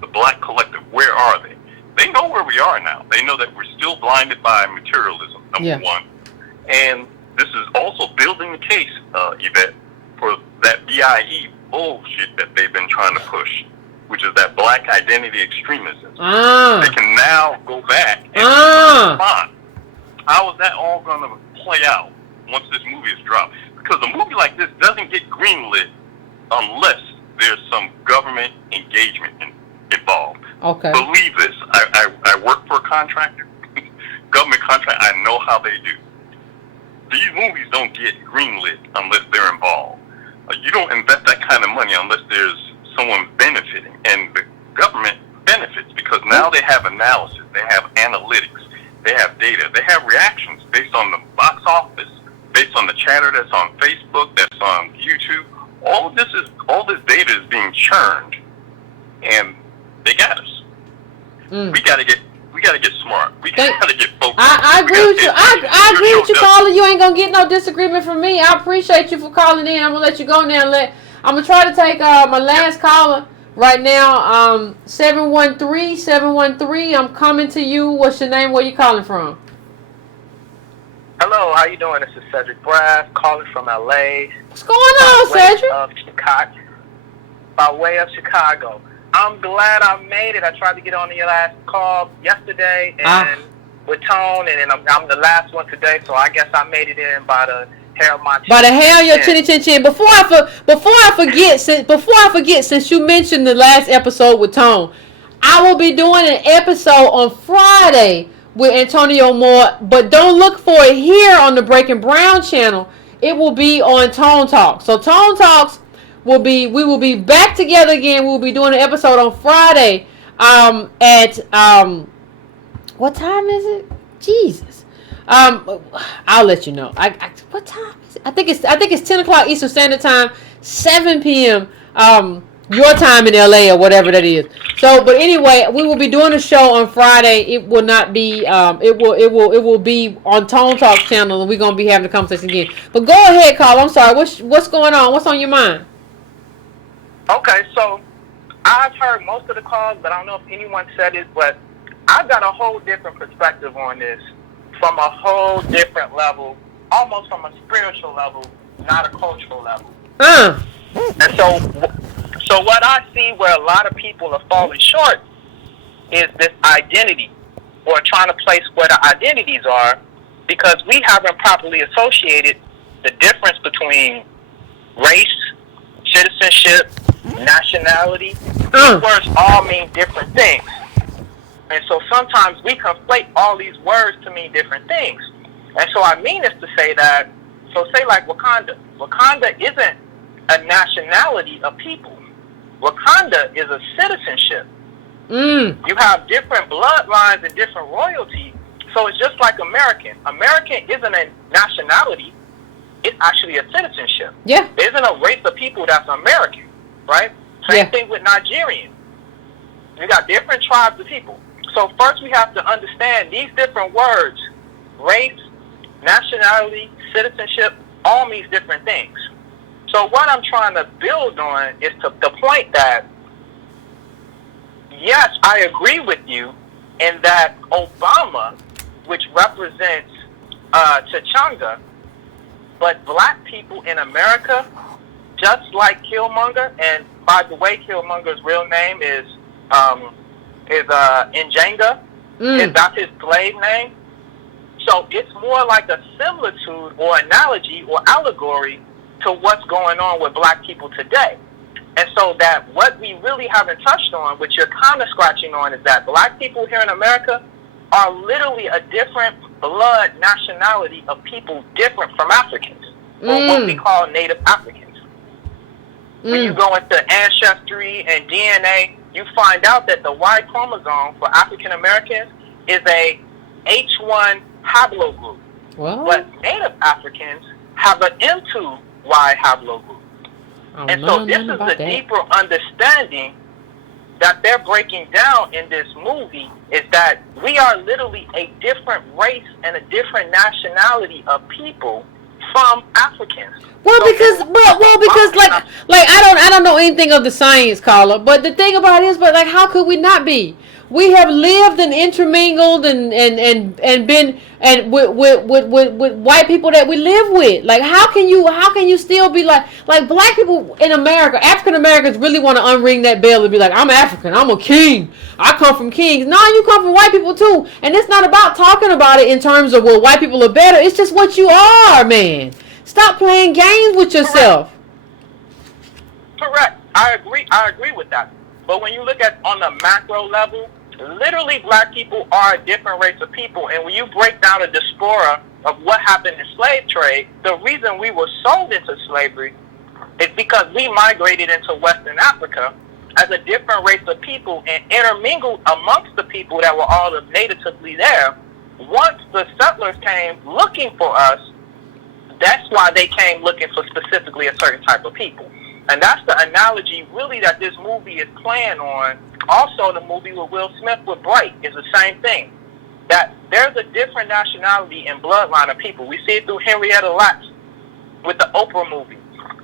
the black collective. Where are they? They know where we are now. They know that we're still blinded by materialism, number one. And this is also building the case, Yvette, for that BIE bullshit that they've been trying to push, which is that black identity extremism. They can now go back and respond. How is that all going to play out once this movie is dropped? Because a movie like this doesn't get greenlit unless there's some government engagement involved. Okay. Believe this. I work for a contractor, government contract. I know how they do. These movies don't get greenlit unless they're involved. You don't invest that kind of money unless there's someone benefiting. And the government benefits because now they have analysis, they have analytics, they have data, they have reactions based on the box office, based on the chatter that's on Facebook, that's on YouTube. All this data is being churned, and they got us. We gotta get smart. We gotta get focused. I agree with you. I agree with you, caller. You ain't gonna get no disagreement from me. I appreciate you for calling in. I'm gonna let you go now. I'm gonna try to take my last caller right now. 713. I'm coming to you. What's your name? Where you calling from? Hello, how you doing? This is Cedric Brass calling from LA. What's going on, Cedric? By way of Chicago. I'm glad I made it. I tried to get on your last call yesterday and with Tone, and then I'm the last one today, so I guess I made it in by the hair of my chin. By the hair of your chin. Before I forget, since you mentioned the last episode with Tone, I will be doing an episode on Friday with Antonio Moore, but don't look for it here on the Breaking Brown channel. It will be on Tone Talks. So Tone Talks we will be back together again. We'll be doing an episode on Friday at what time is it? Jesus. I'll let you know. What time is it? I think it's 10 o'clock Eastern Standard Time, 7 p.m. Your time in LA or whatever that is. So, but anyway, we will be doing a show on Friday. It will not be. It will be on Tone Talk channel, and we're gonna be having the conversation again. But go ahead, Carl. I'm sorry. What's going on? What's on your mind? Okay, so I've heard most of the calls, but I don't know if anyone said it, but I've got a whole different perspective on this from a whole different level, almost from a spiritual level, not a cultural level. And so what I see where a lot of people are falling short is this identity, or trying to place where the identities are, because we haven't properly associated the difference between race, citizenship, nationality. These words all mean different things. And so sometimes we conflate all these words to mean different things. And so I mean this to say that, so say like Wakanda. Wakanda isn't a nationality of people. Wakanda is a citizenship. You have different bloodlines and different royalty. So it's just like American. American isn't a nationality. It's actually a citizenship. Yeah. There isn't a race of people that's American, right? Same thing with Nigerian. You got different tribes of people. So first we have to understand these different words, race, nationality, citizenship, all means different things. So what I'm trying to build on is to the point that, yes, I agree with you in that Obama, which represents T'Challa, but black people in America, just like Killmonger, and by the way, Killmonger's real name is Njanga, that's his slave name. So it's more like a similitude or analogy or allegory to what's going on with black people today. And so that what we really haven't touched on, which you're kind of scratching on, is that black people here in America are literally a different blood nationality of people different from Africans, or what we call Native Africans. When you go into ancestry and DNA, you find out that the Y chromosome for African Americans is a H1 haplogroup. But Native Africans have an M2 Y haplogroup. And so this is the deeper understanding that they're breaking down in this movie, is that we are literally a different race and a different nationality of people from Africans. Well, because I don't know anything of the science, Carla. But the thing about it is, but like, how could we not be? We have lived and intermingled and been and with white people that we live with. Like, how can you still be like black people in America? African Americans really want to unring that bell and be like, I'm African, I'm a king, I come from kings. No, you come from white people too. And it's not about talking about it in terms of, well, white people are better. It's just what you are, man. Stop playing games with yourself. Correct. I agree with that. But when you look at on the macro level, literally black people are a different race of people. And when you break down the diaspora of what happened in slave trade, the reason we were sold into slavery is because we migrated into Western Africa as a different race of people and intermingled amongst the people that were all natively there. Once the settlers came looking for us, that's why they came looking for specifically a certain type of people. And that's the analogy really that this movie is playing on Also, the movie with Will Smith with Bright is the same thing. That there's a different nationality and bloodline of people. We see it through Henrietta Lacks with the Oprah movie.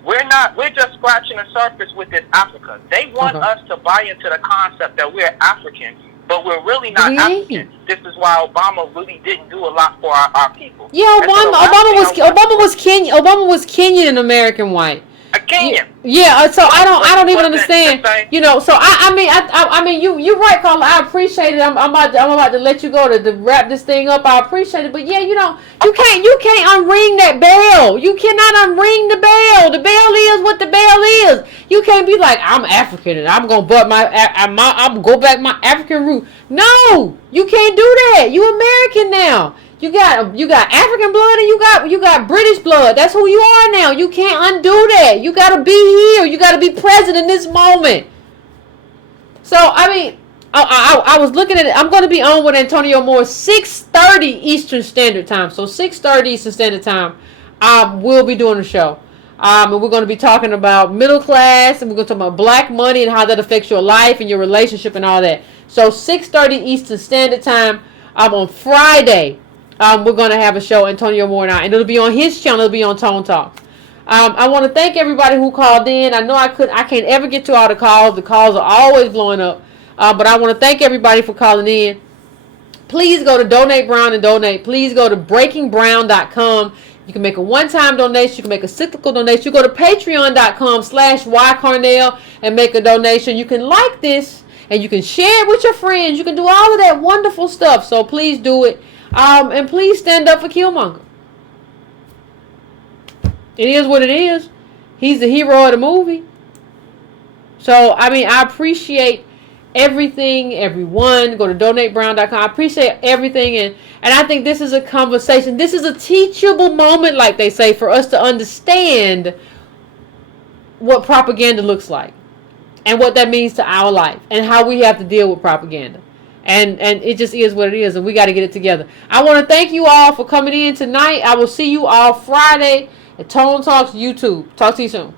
We're just scratching the surface with this Africa. They want us to buy into the concept that we're African, but we're really not African. This is why Obama really didn't do a lot for our people. Yeah, Obama was Kenyan and American white. A Kenyan. Yeah, so I don't even understand. You know, so I mean, you're right, Carla. I appreciate it. I'm about to let you go to wrap this thing up. I appreciate it, but yeah, you know, you can't unring that bell. You cannot unring the bell. The bell is what the bell is. You can't be like, I'm African and I'm gonna I'm go back my African root. No, you can't do that. You American now. You got African blood and you got British blood. That's who you are now. You can't undo that. You got to be here. You got to be present in this moment. So I mean, I was looking at it. I'm going to be on with Antonio Moore 6:30 Eastern Standard Time. So 6:30 Eastern Standard Time, we'll be doing the show. And we're going to be talking about middle class, and we're going to talk about black money and how that affects your life and your relationship and all that. So 6:30 Eastern Standard Time. On Friday. We're going to have a show, Antonio Moore and I, and it'll be on his channel. It'll be on Tone Talk. I want to thank everybody who called in. I know I can't ever get to all the calls. The calls are always blowing up. But I want to thank everybody for calling in. Please go to Donate Brown and donate. Please go to breakingbrown.com. You can make a one-time donation. You can make a cyclical donation. You go to patreon.com/ycarnell and make a donation. You can like this and you can share it with your friends. You can do all of that wonderful stuff. So please do it. And please stand up for Killmonger. It is what it is. He's the hero of the movie. So, I mean, I appreciate everything, everyone. Go to donatebrown.com. I appreciate everything. And I think this is a conversation. This is a teachable moment, like they say, for us to understand what propaganda looks like. And what that means to our life. And how we have to deal with propaganda. And it just is what it is, and we got to get it together. I want to thank you all for coming in tonight. I will see you all Friday at Tone Talks YouTube. Talk to you soon.